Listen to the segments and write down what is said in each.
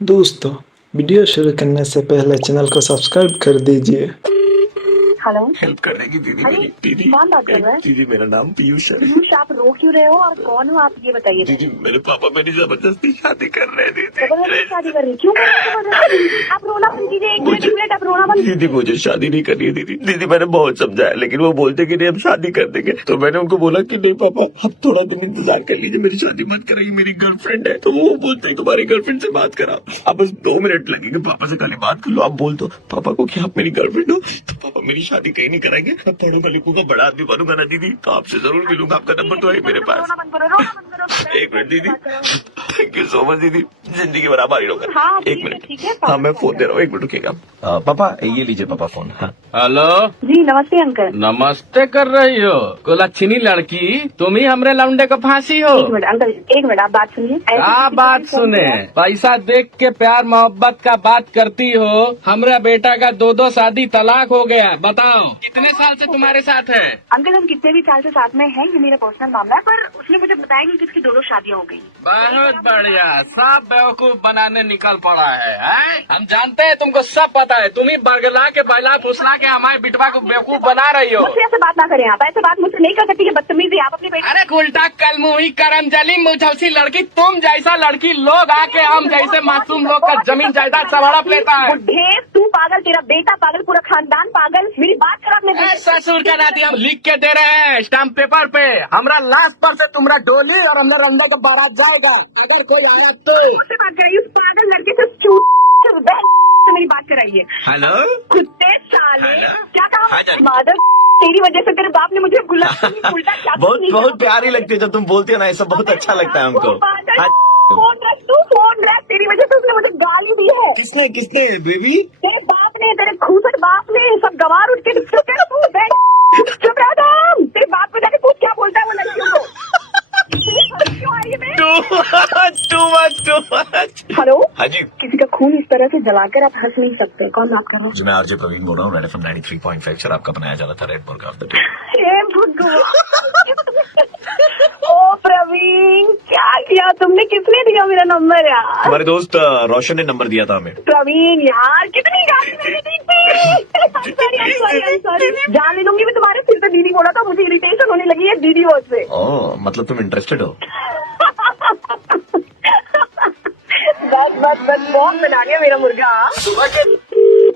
दोस्तों, वीडियो शुरू करने से पहले चैनल को सब्सक्राइब कर दीजिए। हेलो, हेल्प करने की दीदी अरे, मेरी दीदी कौन बात कर रहा है? दीदी मेरा नाम पीयूष है। पीयूष, आप रो क्यों रहे हो और कौन हो आप, ये बताइए। दीदी मेरे पापा मेरी जबरदस्ती शादी कर रहे हैं जबरदस्ती शादी कर रही, क्यों कर रही हो जबरदस्ती? आप रोना बंद कीजिए, एक मिनट आप रोना बंद दीदी मुझे शादी नहीं करनी है। दीदी दीदी मैंने बहुत समझाया लेकिन वो बोलते कि नहीं हम शादी कर देंगे। तो मैंने उनको बोला कि नहीं पापा आप थोड़ा दिन इंतजार कर लीजिए, मेरी शादी मत कराइए, मेरी गर्लफ्रेंड है। तो वो बोलते हैं तुम्हारी गर्लफ्रेंड से बात करा, आप बस 2 मिनट लगेंगे, पापा से खाली बात कर लो। आप बोल दो पापा को कि आप मेरी गर्लफ्रेंड हो तो पापा मेरी शादी कहीं नहीं कराएंगे। मैं पढ़ूंगा लिखूंगा बड़ा आदमी बनूंगा ना दीदी, तो आपसे जरूर मिलूंगा। आपका नंबर तो है मेरे पास। रोना बंद करो, रोना बंद करो। एक मिनट दीदी, थैंक यू सो मच दीदी, जिंदगी भर आभारी रहूंगा। हाँ, एक मिनट, हाँ मैं फोन दे रहा हूँ, एक मिनट रुकिएगा। पापा ये लीजिए पापा फोन। हाँ हेलो, जी नमस्ते अंकल। नमस्ते कर रही हो को लच्छिनी लड़की, तुम ही हमरे लौंडे को फांसी हो। एक मिनट अंकल, एक मिनट आप बात सुनिए। ऐसे क्या किसी को बात भी फोन सुने, किया? पैसा देख के प्यार मोहब्बत का बात करती हो। हमरा बेटा का 2 शादी तलाक हो गया, बताओ कितने साल से तुम्हारे साथ है? अंकल हम कितने भी साल से साथ में हैं, ये मेरा पर्सनल मामला है, पर उसने मुझे बताया कि किसकी 2 शादियां हो गई। बहुत बढ़िया, सब बेवकूफ बनाने निकल पड़ा है? हम जानते हैं तुमको सब पता है, तुम ही बरगला के बैला फुसला के हमारे बिटवा को बेवकूफ बना रही हो। मुझसे ऐसे बात ना करें आप, ऐसे बात मुझसे नहीं कर सकती है, बदतमीजी आप अपने बेटे। अरे उल्टा कलमुही करमजली मुझौसी लड़की, तुम जैसा लड़की लोग आके हम जैसे मासूम लोग का जमीन जायदाद सब हड़प लेता है। बुढ़े, तू पागल, तेरा बेटा पागल, पूरा खानदान पागल, मेरी बात कर अपने ए, ससुर का नाती हम लिख के दे रहे हैं स्टाम्प पेपर पे, हमरा लास्ट पर से तुम्हारा डोली और हमने रंडे का बारात जाएगा, अगर कोई आया तो। मुझसे बात कराइए, उस पागल लड़के से से मेरी बात कराइए। हेलो कुत्ते साले, हेलो? क्या हाँ कहा जी। माधव, तेरी वजह से तेरे बाप ने मुझे उल्टा क्या बहुत बहुत प्यारी लगती है जब तुम बोलती हो ना, ऐसा बहुत अच्छा लगता है हमको। हाँ। फोन रख, तेरी वजह से उसने मुझे गाली दी है। किसने किसने बेबी? तेरे बाप ने, तेरे खूसट बाप ने, सब गवार उठ के चुप रह तू, चुप रह तुम। तेरे बाप को जाके पूछ क्या बोलता है वो लड़कियों को। क्यों आ रही है मैं? Too much. हेलो, हाँ जी किसी का खून इस तरह से जलाकर आप हंस नहीं सकते। कौन बात कर रहा है? जी मैं आरजे प्रवीण बोल रहा हूँ, रेड एफएम 93.5 सर आपका बनाया जा रहा था रेड मुर्गा ऑफ द डे। हे भगवान। ओ प्रवीण, क्या किया तुमने, किसने दिया मेरा नंबर यार? हमारे दोस्त रोशन ने नंबर दिया था हमें। प्रवीण यार, कितनी गाली मैंने दी थी। सॉरी, जान ले लूंगी मैं तुम्हारे, फिर से दीदी बोला था, मुझे इरिटेशन होने लगी है दीदी वर्ड से। ओह मतलब तुम इंटरेस्टेड हो? बस बहुत बना गया मेरा मुर्गा।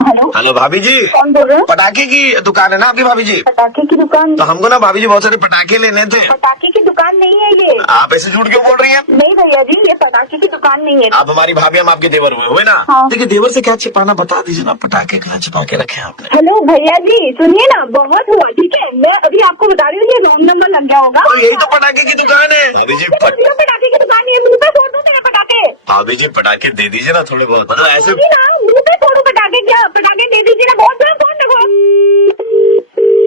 हेलो, हेलो भाभी जी, कौन बोल रहे हो? पटाखे की दुकान है ना आपकी भाभी जी? पटाखे की दुकान? तो हमको ना भाभी जी बहुत सारे पटाखे लेने थे। पटाखे की दुकान नहीं है ये। आप ऐसे झूठ क्यों बोल रही हैं? नहीं भैया जी, ये पटाखे की दुकान नहीं है। आप हमारी भाभी, हम आपके देवर हुए ना? हाँ। देखिए देवर से क्या छिपाना बता दीजिए ना, पटाखे कहाँ छिपा के रखे हैं आपने? हेलो भैया जी, सुनिए ना, बहुत हुआ ठीक है, मैं अभी आपको बता रही हूँ, ये रॉन्ग नंबर लग गया होगा। तो यही तो पटाखे की दुकान है भाभी जी। पटाखे की दुकान नहीं है, मुँह पे फोड़ दो तेरे पटाखे। भाभी जी पटाखे दे दीजिए ना थोड़े बहुत, मतलब ऐसे। जी ना, मुँह पे फोड़ो पटाखे, क्या पटाखे दे दीजिए ना, बहुत फोन लगो।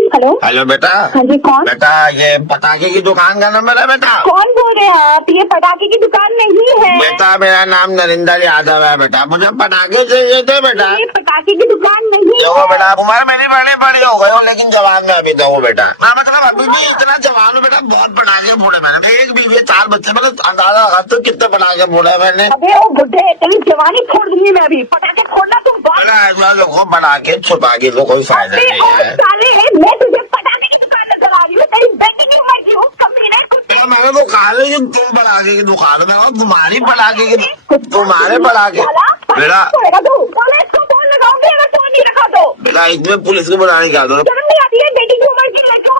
हेलो, हेलो बेटा। हाँ जी कौन? बेटा ये पटाखे की दुकान का नंबर है बेटा। कौन बोल रहे हैं आप? ये पटाखे की दुकान नहीं है। बेटा मेरा नाम नरेंद्र यादव है बेटा, मुझे पटाखे चाहिए थे बेटा। ये पटाखे की दुकान नहीं देखो है। बेटा उम्र मेरी बड़ी हो गई हो, लेकिन जवान में अभी तो हूँ बेटा। मैं मतलब अभी भी इतना जवान हूँ बेटा, बहुत पटाखे फोड़े मैंने, एक बीवी 4 बच्चे, मतलब अंदाजा लगा तो कितने पटाखे फोड़े मैंने। अबे ओ बुढ़े, तेरी जवानी फोड़ दूंगी मैं अभी। पटाखे फोड़ना तुम बात। बेटा ऐसा देखो पटाखे छुपा के तो कोई फायदा नहीं है। मैं तुझे पटाखे की दुकान में चला रही हूँ, तेरी बेटी नहीं मर हो कमीने। मैंने तो कहा लेकिन तुम पटाखे की दुकान में हो, तुम्हारी पटाखे की, तुम्हारे पटाखे बेटा। फोन लगाऊंगी अगर फोन नहीं रखा तो। बेटा इसमें पुलिस को बुलाने क्या दो शर्म नहीं आती है, बेटी की उम्र की लड़की को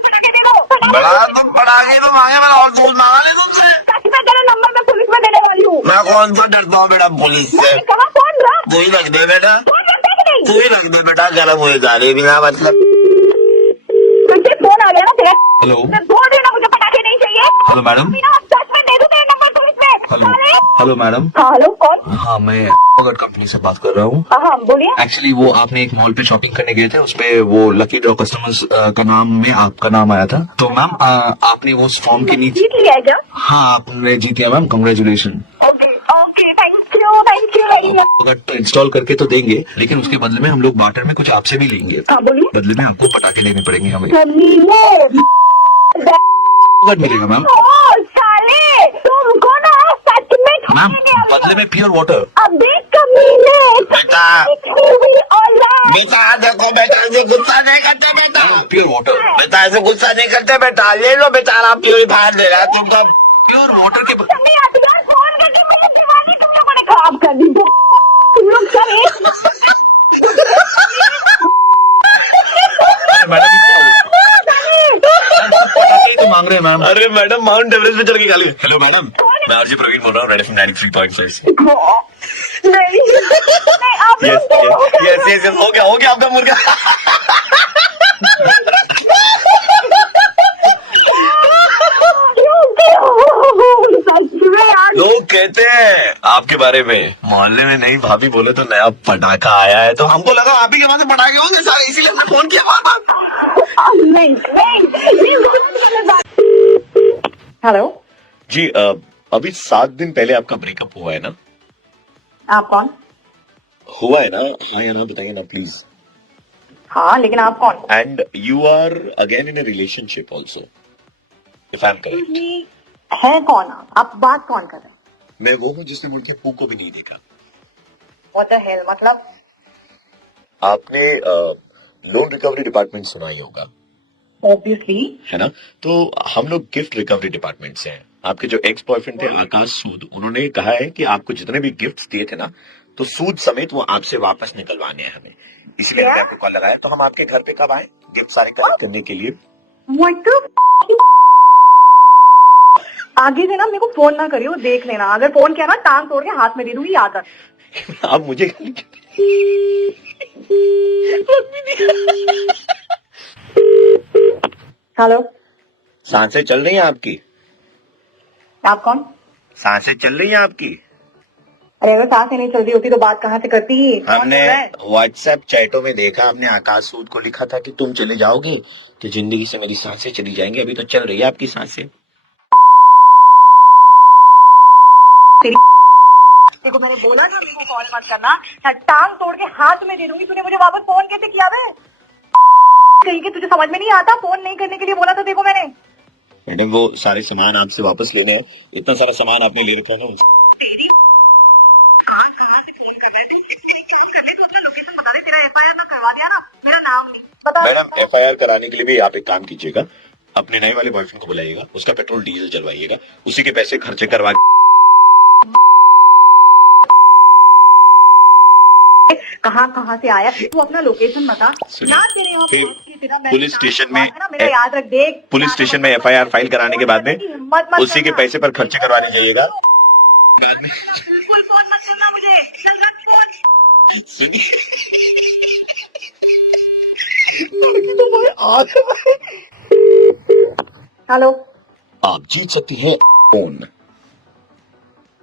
पटाखे देखो। बेटा, तुम पटाखे तो मांगे, मैं और दूध मांगा ले तुमसे। मैं तेरा नंबर मैं पुलिस में देने वाली हूँ। मैं कौन सा डरता हूँ बेटा पुलिस से? मैंने कहा फोन रख। तू ही रख दे बेटा, फोन रखता कि नहीं? तू ही रख दे बेटा, गर्म हुए जा रही बिना मतलब। तुझे फोन आ गया ना तेरा? हेलो बोल देना मुझे पटाखे नहीं चाहिए। Hello madam. बिना 10 में दे दूँ तेरा नंबर पुलिस में। Hello hello madam. हाँ हेलो कौन? हाँ मैं कंपनी से बात कर रहा हूँ। हाँ बोलिए। एक्चुअली वो आपने एक मॉल पे शॉपिंग करने गए थे, उसपे वो लकी ड्रॉ कस्टमर्स का नाम में आपका नाम आया था, तो मैम आपने वो फॉर्म के नीचे। जीत लिया है क्या? हाँ आपने जीत लिया ma'am, congratulation. Okay okay, thank you very much. Product install करके तो देंगे, लेकिन उसके बदले में हम लोग बार्टर में कुछ आपसे भी लेंगे। हाँ बोलिए। बदले में आपको पटाखे देने पड़ेंगे हमें। मिलेगा मिलेगा मैम। साले तुमको ना सच में मैम बदले में प्योर वाटर। अबे कमीने बेटा बेटा देखो बेटा, ऐसे गुस्सा नहीं करते बेटा। प्योर वाटर बेटा, ऐसे गुस्सा नहीं करते बेटा। ले लो बेचारा प्योरीफायर दे रहा है तुमका प्योर वाटर के। तुमने अकबर फोन करके मुझे दिमागी तुम लोगों ने खराब कर दी। तुम लोग चले तो मांग रहे हैं मैम। अरे मैडम माउंट एवरेस्ट पे चढ़ के गाली। हेलो मैडम, मैं आरजे प्रवीण बोल रहा हूँ, रेड एफएम 93.5 से। नहीं आप यस यस यस हो गया आपका मुर्गा। लोग कहते हैं आपके बारे में, मोहल्ले में नई भाभी बोले तो नया पटाखा आया है, तो हमको लगा आप ही के वहां से पटाखे होंगे सारे, इसीलिए हमने फोन किया। हेलो जी अभी 7 दिन पहले आपका ब्रेकअप हुआ है ना? आप कौन? हुआ है ना? हाँ या ना बताइए ना प्लीज। हाँ लेकिन आप कौन? And you are again in a relationship also, if I am correct. है कौन आप बात कौन कर रहे हैं? मैं वो हूँ जिसने मुड़ के पू को भी नहीं देखा। What the hell, मतलब? आपने लोन रिकवरी डिपार्टमेंट सुना ही होगा, Obviously. है ना? तो हम लोग गिफ्ट रिकवरी डिपार्टमेंट से हैं। आपके जो एक्स बॉयफ्रेंड थे आकाश सूद, उन्होंने कहा है कि आपको जितने भी गिफ्ट्स दिए थे ना, तो सूद समेत वो आपसे वापस निकलवाने हैं हमें, इसलिए हमने आपको कॉल लगाया। तो हम आपके घर पे कब आए गिफ्ट सारे कलेक्ट करने के लिए? What the आगे से ना मेरे को फोन ना करियो, देख लेना अगर फोन किया ना टांग तोड़ के हाथ में दे दूंगी, याद रख। आप मुझे हेलो सांसें चल रही हैं आपकी? आप कौन? सांसें चल रही हैं आपकी? अरे अगर सांसें नहीं चल रही होती तो बात कहाँ से करती? कौन हमने बोल रहा है? व्हाट्सएप चैटों में देखा, हमने आकाश सूद को लिखा था कि तुम चले जाओगे तो जिंदगी से मेरी सांसें चली जाएंगी। अभी तो चल रही है आपकी सांसें। देखो मैंने बोला ना मेरे को कॉल मत करना, या टांग तोड़ के हाथ में दे दूंगी। तूने मुझे वापस फोन कैसे किया है? कहीं के तुझे समझ में नहीं आता? फोन नहीं करने के लिए बोला था देखो मैंने। मैडम वो सारे सामान आपसे वापस लेने हैं, इतना सारा सामान आपने ले रखा है ना। तेरी कहाँ से फोन कर रहे थे? तू एक काम कर ले, तू अपना लोकेशन बता दे, तेरा एफआईआर ना करवा दिया ना, मेरा नाम नहीं बता। मैडम एफआईआर कराने के लिए भी आप एक काम कीजिएगा, अपने नए वाले बॉयफ्रेंड को बुलाइएगा, उसका पेट्रोल डीजल जलवाइएगा, उसी के पैसे खर्चे करवा। कहाँ से आया तू? अपना लोकेशन बता ना। पुलिस स्टेशन में मेरा याद रख, देख पुलिस स्टेशन में एफआईआर फाइल कराने के बाद में उसी के पैसे पर खर्चे करवाने जाइएगा। बाद में बिल्कुल फोन मत करना मुझे, चल रख फोन। सुनिए हेलो आप जीत सकती हैं फोन।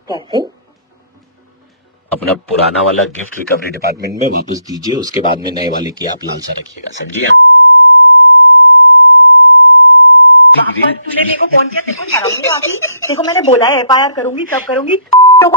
कैसे? अपना पुराना वाला गिफ्ट रिकवरी डिपार्टमेंट में वापस दीजिए, उसके बाद में नए वाले की आप लालसा रखिएगा, समझिए? तूने मेरे को फोन किया, तेरे को शर्म नहीं आती? देखो मैंने बोला है एफआईआर करूंगी, सब करूंगी, तो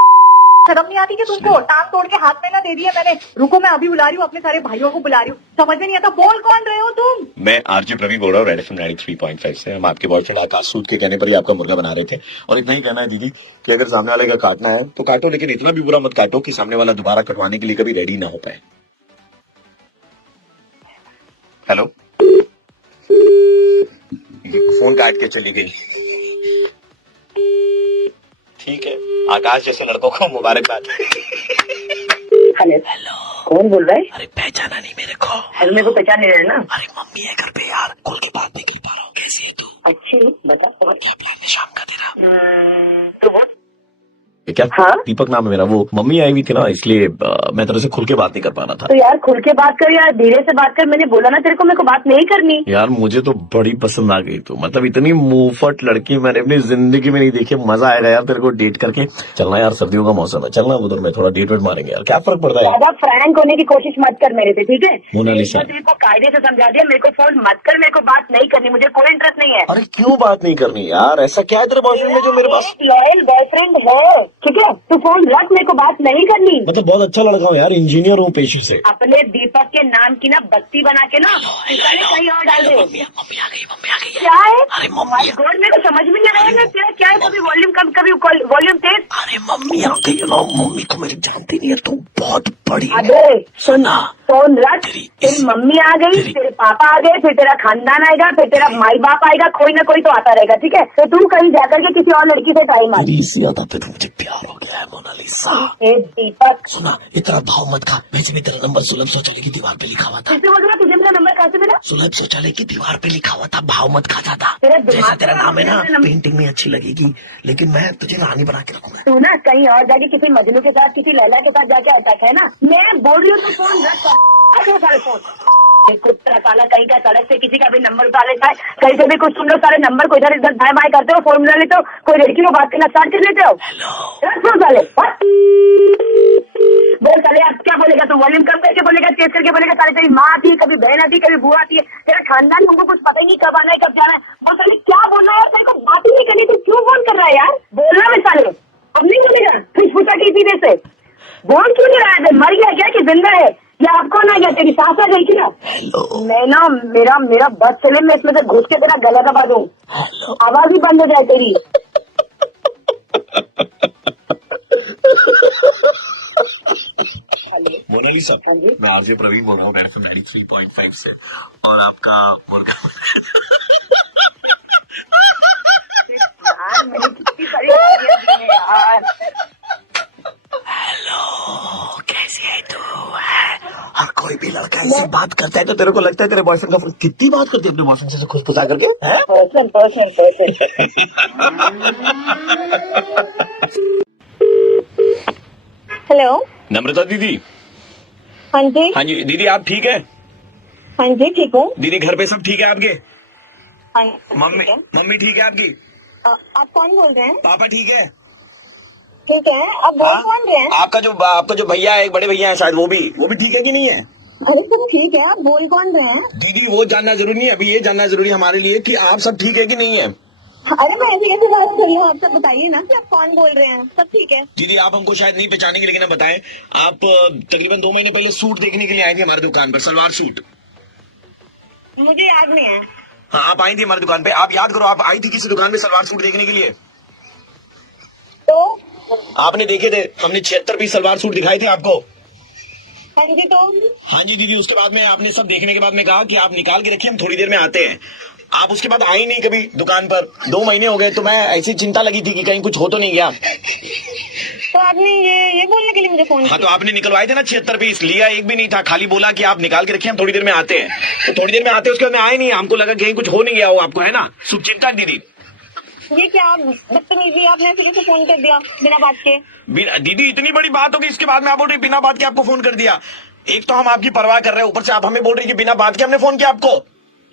शर्म नहीं आती कि तुमको? टांग तोड़ के हाथ में ना दे दिया मैंने। रुको मैं अभी बुला रही हूँ, अपने सारे भाइयों को बुला रही हूँ। समझ में नहीं आता, बोल कौन रहे हो तुम? मैं आरजे प्रवीण बोल रहा हूँ, रेड एफएम 93.5 से। हम आपके बॉयफ्रेंड आकाश सूद के कहने पर ही आपका मुर्गा बना रहे थे, और इतना ही कहना है दीदी कि अगर सामने वाले का काटना है तो काटो, लेकिन इतना भी बुरा मत काटो कि सामने वाला दोबारा कटवाने के लिए कभी रेडी ना हो पाए। हेलो, फोन काट के चली गई। ठीक है, आकाश जैसे लड़कों को मुबारकबाद। हेलो कौन बोल रहा है? अरे पहचाना नहीं मेरे को? हेलो मेरे को पहचान नहीं रहा है ना? अरे मम्मी है घर पे यार, खुल के बात नहीं कर पा रहा हूँ। कैसी है तू? अच्छी बता। क्या प्लान है शाम का तेरा? तो वो क्या? हाँ? दीपक नाम है मेरा। वो मम्मी आई हुई थी ना, इसलिए मैं तेरे से खुल के बात नहीं कर पा रहा था। तो यार खुल के बात कर यार, धीरे से बात कर। मैंने बोला ना तेरे को मेरे को बात नहीं करनी। यार मुझे तो बड़ी पसंद आ गई तू, मतलब इतनी मुंहफट लड़की मैंने अपनी जिंदगी में नहीं देखी। मजा आएगा यार तेरे को डेट करके। चलना यार, सर्दियों का मौसम है, चलना उधर में थोड़ा डेट वेट मारेंगे यार, क्या फर्क पड़ता है? ज्यादा फ्रैंक होने की कोशिश मत कर मेरे से, ठीक है? मोनालिसा, तेरे को कायदे से समझा दिया, मेरे को फोन मत कर, मेरे को बात नहीं करनी, मुझे कोई इंटरेस्ट नहीं है। अरे क्यों बात नहीं करनी यार? ऐसा क्या है तेरे बॉयफ्रेंड में जो मेरे पास? लॉयल बॉयफ्रेंड है, ठीक है, तू फोन रख, मेरे को बात नहीं करनी। मतलब बहुत अच्छा लड़का हूँ यार, इंजीनियर हूँ पेशे से। अपने दीपक के नाम की ना बत्ती बना के ना कहीं और डाल दे। मम्मी आ गई, मम्मी आ गई। क्या है? अरे मम्मी, गॉड, मेरे को समझ में नहीं आ रहा है तेरा क्या है। कभी वॉल्यूम कम, कभी वॉल्यूम तेज। अरे मम्मी आ गई ना, मम्मी को मेरी जानती नहीं है, तू बहुत बड़ी है। अबे सुन, ना फोन रख। तेरी मम्मी आ गई, तेरे पापा आ गए, फिर तेरा खानदान आएगा, फिर तेरा माई बाप आएगा, कोई ना कोई तो आता रहेगा, ठीक है। तो तू कहीं जाकर के किसी और लड़की से टाइम मार। ज्यादा फिर मुझे प्यार हो गया है मोनालिसा। ए दीपक, सुना, इतना भाव मत खा। वैसे भी तेरा नंबर सुलभ शौचालय की दीवार पे लिखा हुआ था। किससे बोल रहा है? तुझे मेरा नंबर कहाँ से मिला? सुलभ शौचालय की दीवार पे लिखा हुआ था, भाव मत खा जाता। तेरा दिमाग जैसा तेरा नाम है ना, खराब है। पेंटिंग में अच्छी लगेगी, लेकिन मैं तुझे रानी बना के रखूंगा। तू ना कहीं और जाके किसी मजनू के साथ, किसी लैला के साथ जाके अटक है ना। मैं बोल रही हूँ तू फोन रख। सारे फोन कुत्ता साला कहीं का, सड़क से किसी का भी नंबर उठा लेता है, कहीं से भी कुछ तुम लोग सारे नंबर को इधर इधर दाएं बाएं करते हो, फोन मिला लेते हो, कोई लड़की को बात करना स्टार्ट कर लेते हो। रख फोन साले। बोल साले, अब क्या बोलेगा तू? वॉल्यूम कम करके बोलेगा, तेज करके बोलेगा? साले तेरी माँ आती है, कभी बहन आती है, कभी बुआ आती है, तेरा खानदान, तुमको कुछ पता ही नहीं कब आना है कब जाना है। बोल साले क्या बोलना है यार, तेरे को बात ही नहीं करनी, तू क्यों फोन कर रहा है यार? बोलना मैं साले, अब नहीं बोलेगा। फिर पूछा की सीधे से बोल क्यों नहीं रहा है? मर गया क्या कि जिंदा है? या आपको ना, या तेरी सास आ गई क्या? मैं ना मेरा बस चले, मैं इसमें से घुस के तेरा गला दबा दूं, आवाज ही बंद हो जाए तेरी। मोनालिसा, मैं आरजे प्रवीण बोल रहा हूँ, 93.5 से, और आपका मुर्गा। यार मैंने कितनी सारी गालियां दी हैं यार। हेलो, कैसी है तू? हर कोई भी लड़का ऐसी बात करता है तो तेरे को लगता है तेरे बॉयफ्रेंड का कितनी बात करती है अपने बॉयफ्रेंड से खुश खुशा करके? पर्सन। हेलो, नम्रता दीदी। हाँ जी। हाँ जी दीदी, आप ठीक है? हाँ जी ठीक हूँ। दीदी घर पे सब ठीक है आपके? हाँ, मम्मी ठीक है। मम्मी ठीक है आपकी? आप कौन बोल रहे हैं? पापा ठीक है? ठीक है, आप बोल कौन रहे हैं? आपका जो भैया है, एक बड़े भैया है शायद, वो भी ठीक है कि नहीं है? अरे सब ठीक है, आप बोल कौन रहे हैं? दीदी वो जानना जरूरी नहीं है, अभी ये जानना जरूरी है हमारे लिए कि आप सब ठीक है कि नहीं है। अरे मैं ऐसी कैसे बात कर रही हूँ? आप सब बताइए ना कि आप कौन बोल रहे हैं। सब ठीक है। दीदी आप हमको शायद नहीं पहचानेंगे, लेकिन आप बताएं, आप तकरीबन 2 महीने पहले सूट देखने के लिए आई थी हमारी दुकान पर, सलवार सूट। मुझे याद नहीं है। हाँ, आप आई थी हमारी दुकान पे, आप याद करो, आप आई थी किसी दुकान पे सलवार सूट देखने के लिए? तो आपने देखे थे, हमने 76 पीस सलवार सूट दिखाए थे आपको। हाँ जी, तो हाँ जी दीदी, उसके बाद में आपने सब देखने के बाद में कहा कि आप निकाल के रखिए, हम थोड़ी देर में आते हैं। आप उसके बाद आई नहीं कभी दुकान पर, 2 महीने हो गए, तो मैं ऐसी चिंता लगी थी कि कहीं कुछ हो तो नहीं गया। तो आपने ये बोलने के लिए मुझे फोन हाँ, तो आपने निकलवाए थे ना 76 पीस, लिया एक भी नहीं था, खाली बोला कि आप निकाल के रखिए, हम थोड़ी देर में आते हैं। तो थोड़ी देर में आते, उसके बाद में आए नहीं, हमको लगा कहीं कुछ हो नहीं गया हो आपको, है ना? शुभ चिंता दीदी। ये क्या बदतमीजी, आपने ऐसे कैसे फोन कर दिया बिना बात के? दीदी इतनी बड़ी बात होगी, इसके बाद में आप बोल रही बिना बात के आपको फोन कर दिया। एक तो हम आपकी परवाह कर रहे हैं, ऊपर से आप हमें बोल रही कि बिना बात के हमने फोन किया आपको।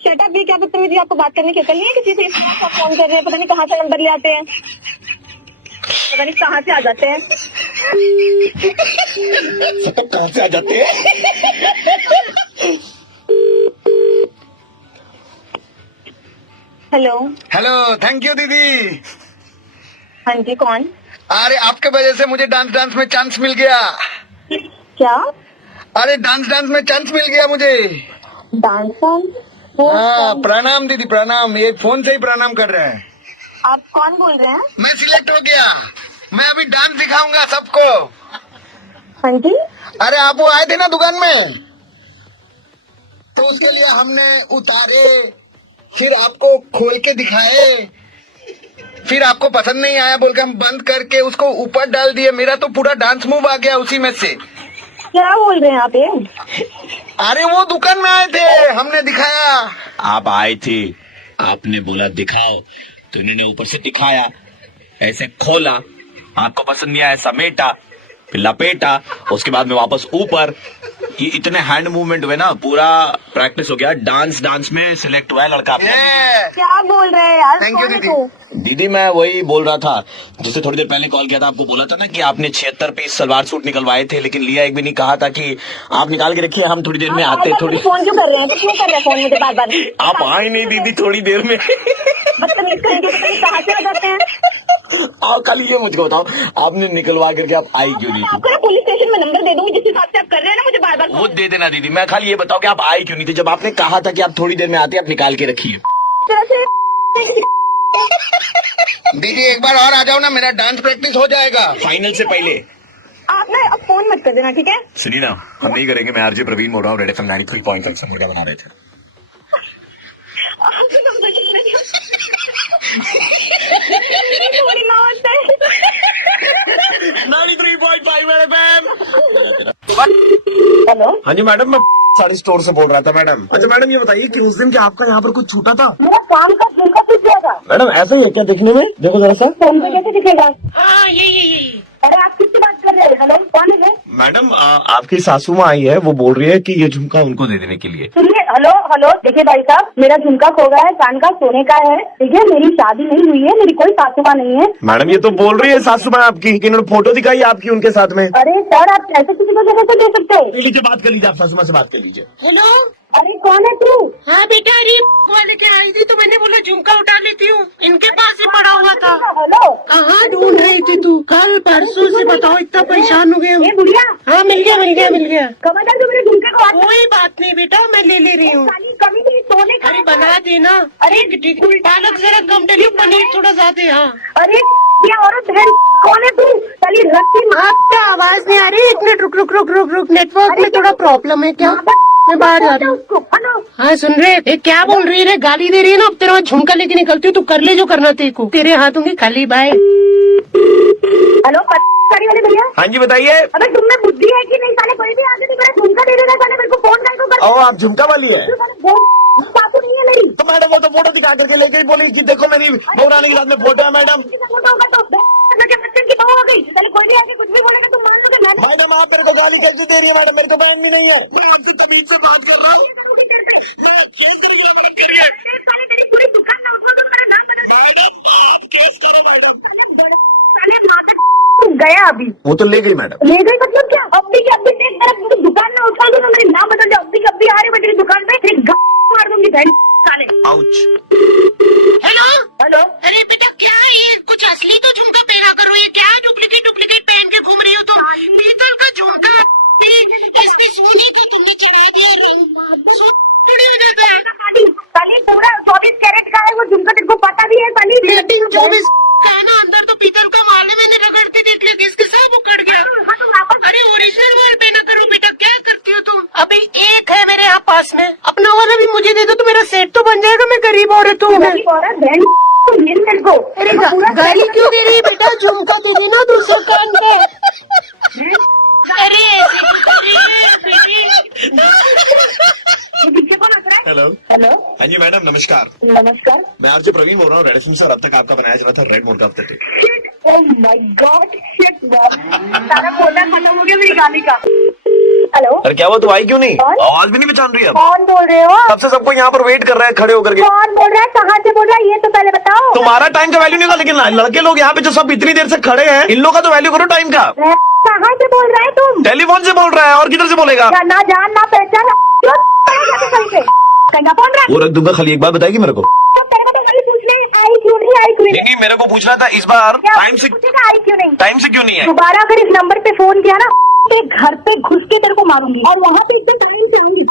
शट अप, ये क्या बदतमीजी? आपको बात करने की अकल नहीं है किसी से? आप फोन कर रहे हैं, पता नहीं कहाँ से नंबर ले आते हैं, पता नहीं कहाँ से आ जाते हैं। कहाँ से आ जाते हैं? हेलो। हेलो, थैंक यू दीदी। हाँ जी, कौन? अरे आपके वजह से मुझे डांस में चांस मिल गया। क्या? अरे डांस में चांस मिल गया मुझे। डांस? हाँ, प्रणाम दीदी, प्रणाम। ये फोन से ही प्रणाम कर रहे हैं। आप कौन बोल रहे हैं? मैं सिलेक्ट हो गया, मैं अभी डांस दिखाऊंगा सबको। हाँ जी। अरे आप वो आए थे ना दुकान में, तो उसके लिए हमने उतारे, फिर आपको खोल के दिखाए, फिर आपको पसंद नहीं आया बोल के हम बंद करके उसको ऊपर डाल दिए। मेरा तो पूरा डांस मूव आ गया उसी में से। क्या बोल रहे हैं आप ये? अरे वो दुकान में आए थे, हमने दिखाया। आप आए थे, आपने बोला दिखाओ, तो इन्होंने ऊपर से दिखाया, ऐसे खोला, आपको पसंद नहीं आया, समेटा, फिर लपेटा, उसके बाद में वापस ऊपर, ये इतने हैंड मूवमेंट हुए ना, पूरा प्रैक्टिस हो गया। डांस में सिलेक्ट हुआ है लड़का आपका। क्या बोल रहे हैं यार? Thank you, कौन है दीदी। तू? दीदी मैं वही बोल रहा था, जिससे थोड़ी देर पहले कॉल किया था, आपको बोला था ना कि आपने 76 पीस सलवार सूट निकलवाए थे, लेकिन लिया एक भी नहीं। कहा था कि आप निकाल के रखिए, हम थोड़ी देर में आते। थोड़ी फोन क्यों कर रहे हैं? तो क्यों कर रहे हैं फोन मुझे बार बार? आप आए नहीं दीदी थोड़ी देर में। बदतमीज करेंगे, पता नहीं कहाँ से आ जाते हैं। और कल ये मुझको बताओ, आपने निकलवा करके आप आई क्यों नहीं थी? आपको ना पुलिस स्टेशन में नंबर दे दूंगी, जिस हिसाब से आप कर रहे हैं ना मुझे बार बार। वो दे देना दीदी, मैं खाली ये बताओ कि आप आई क्यों नहीं थी? जब आपने कहा था कि आप थोड़ी देर में आते, आप निकाल के रखिए। दीदी एक बार और आ जाओ ना, मेरा डांस प्रैक्टिस हो जाएगा। फाइनल से पहले आप ना अब फोन मत कर देना, ठीक है? सुनिए ना, हम नहीं करेंगे। मैं आरजे प्रवीण बोल रहा हूँ, रेड एफएम 93.7 से मुर्गा बना रहे थे। आपसे नंबर थोड़ी ना होता है। 93.5 रेड एफएम। हेलो, हाँ जी मैडम, मैं साड़ी स्टोर से बोल रहा था मैडम। अच्छा मैडम ये बताइए कि उस दिन क्या आपका यहाँ पर कुछ छूटा था? मेरा काम का झुमका टूट जाएगा। मैडम ऐसा ही है क्या दिखने में? देखो जरा सा। फोन पे कैसे दिखेगा? हाँ यही। अरे आप किससे बात कर रहे हैं? हेलो, कौन है? मैडम आपकी सासू माँ आई है, वो बोल रही है कि ये झुमका उनको दे देने के लिए। सुनिए, हेलो हेलो, देखिए भाई साहब, मेरा झुमका खो गया है, कान का सोने का है, ठीक है? मेरी शादी नहीं हुई है, मेरी कोई सासू माँ नहीं है। मैडम ये तो बोल रही है सासू माँ आपकी, कि इन्होंने फोटो दिखाई आपकी उनके साथ में। अरे सर, आप ऐसे किसी को जगह से दे सकते हो? लीजिए बात कर लीजिए, आप सासू माँ से बात कर लीजिए। हेलो। अरे कौन है तू? हाँ बेटा, अरे वाले के आई थी तो मैंने बोला झुमका उठा लेती हूँ, इनके पास ही पड़ा हुआ था। हेलो, कहाँ ढूंढ रही थी तू? कल परसों से बताओ, इतना परेशान हो गए हम। ये बुढ़िया, हाँ मिल गया। खबरदार जो मेरे झुमके को हाथ कोई बात नहीं बेटा, मैं ले रही हूँ। साली कमी नहीं, सोने का। अरे बना देना। अरे ठीक, पालक जरा कम डलियो, पनीर थोड़ा ज्यादा। हाँ अरे क्या औरत है? कौन है तू? साली रस्सी मार। आपका आवाज नहीं आ रही। एक मिनट रुक। नेटवर्क में थोड़ा प्रॉब्लम है क्या? मैं बाहर जा रही हूँ। हेलो, हाँ सुन रहे? ये क्या बोल रही है? गाली दे रही है ना? अब तेरा झुमका लेके निकलती हूँ, तू कर ले जो करना तेरे को। तेरे हाथों की खाली। बाय। हेलो, साड़ी वाले भैया। हाँ जी बताइए। अबे तुम में बुद्धि है कि नहीं? साले कोई भी आगे नहीं, मेरा झुमका दे देगा। साले मेरे को फोन कर। ओ आप झुमका वाली है? सासू नहीं है मेरी। तो मैडम वो तो फोटो दिखा करके ले गई, बोली कि देखो मेरी बोराने के साथ में फोटो है मैडम। फोटो होगा तो बच्चन की बहू हो गई। साले कोई भी आगे कुछ भी बोलेगा तो मान लो। मैडम आप मेरे को गाली कैसे दे रही है? मैडम मेरे को बैंड भी नहीं है। मैं आपसे तमीज से बात कर रहा हूँ। पूरी दुकान ना उठा तो मेरा नाम बदल। मैडम आप केस करो मैडम। साले माता गया अभी। वो तो ले गई मैडम। ले गई मतलब क्या? अभी के अभी देख, मेरा पूरी दुकान ना उठा दूंगा, मेरे नाम बदल जाओ। अभी के अभी आ रही मैं तेरी दुकान पे, तेरी मार दूंगी बहन साले। आउच। हेलो। हेलो, अरे बेटा क्या है ये? कुछ असली तो झुमका पहना करो, ये क्या डुप्लीकेट पहन के घूम रही हो तुम? पीतल का झुमका, इसकी सोने को तुमने चढ़ा दिया, चुड़ी हो जाता है। साली पूरा 24 कैरेट का है वो झुमका, तेरे को पता भी है साली? प्लेटिंग 24 का है ना, अंदर तो पीतल का माल है। मैंने रगड़ते देख लिया, इसके सब उकड़ गया। अरे ओरिजिनल माल पहना करो बेटा, क्या करती हो तुम? अभी एक है मेरे यहाँ पास में, अपना वाला भी मुझे दे दो तो मेरा सेट तो बन जाएगा। मैं गरीब औरत हूँ। गरीब औरत बहन तो मिल मेरे को। अरे गाली क्यों दे रही है बेटा? झुमका दे देना दूसरे कान पे। अरे ऐसे क्यों कर रही है बेटी? ये पीछे कौन हंस रहा है? हेलो। हेलो, हाँ जी मैडम नमस्कार। नमस्कार। मैं आरजे प्रवीण बोल रहा हूँ, रेड एफएम से। अब तक आपका बनाया जा रहा था रेड मोड का अब तक। ओह माय गॉड, शिट सारा कोटा खत्म हो गया मेरी गाली का। हेलो, अरे क्या हुआ, तू आई क्यों नहीं? कौन? आवाज भी नहीं पहचान रही है अब? कौन बोल रहे हो? सबसे सबको यहाँ पर वेट कर रहे हैं खड़े होकर के। कौन बोल रहा है? कहाँ से बोल रहा है? ये तो पहले बताओ। तुम्हारा टाइम का वैल्यू नहीं होगा, लेकिन लड़के लोग यहाँ पे जो सब इतनी देर से खड़े हैं, इन लोग का तो वैल्यू करो टाइम का। कहाँ से बोल रहा है तुम? टेलीफोन से बोल रहा है, और किधर से बोलेगा? ना जान ना पहचान, कहना बोल रहा है। वो रख दूंगा, खाली एक बात बताएगी मेरे को। तो तेरे को तो खाली पूछने आई क्यों नहीं? नहीं मेरे को पूछना था इस बार टाइम से। पूछेगा आई क्यों नहीं? टाइम से क्यों नहीं है? दोबारा अगर इस नंबर पे फोन किया ना, तो घर पे घुस के तेरे को मारूंगी, और वहाँ पे एकदम टाइम से आऊंगी।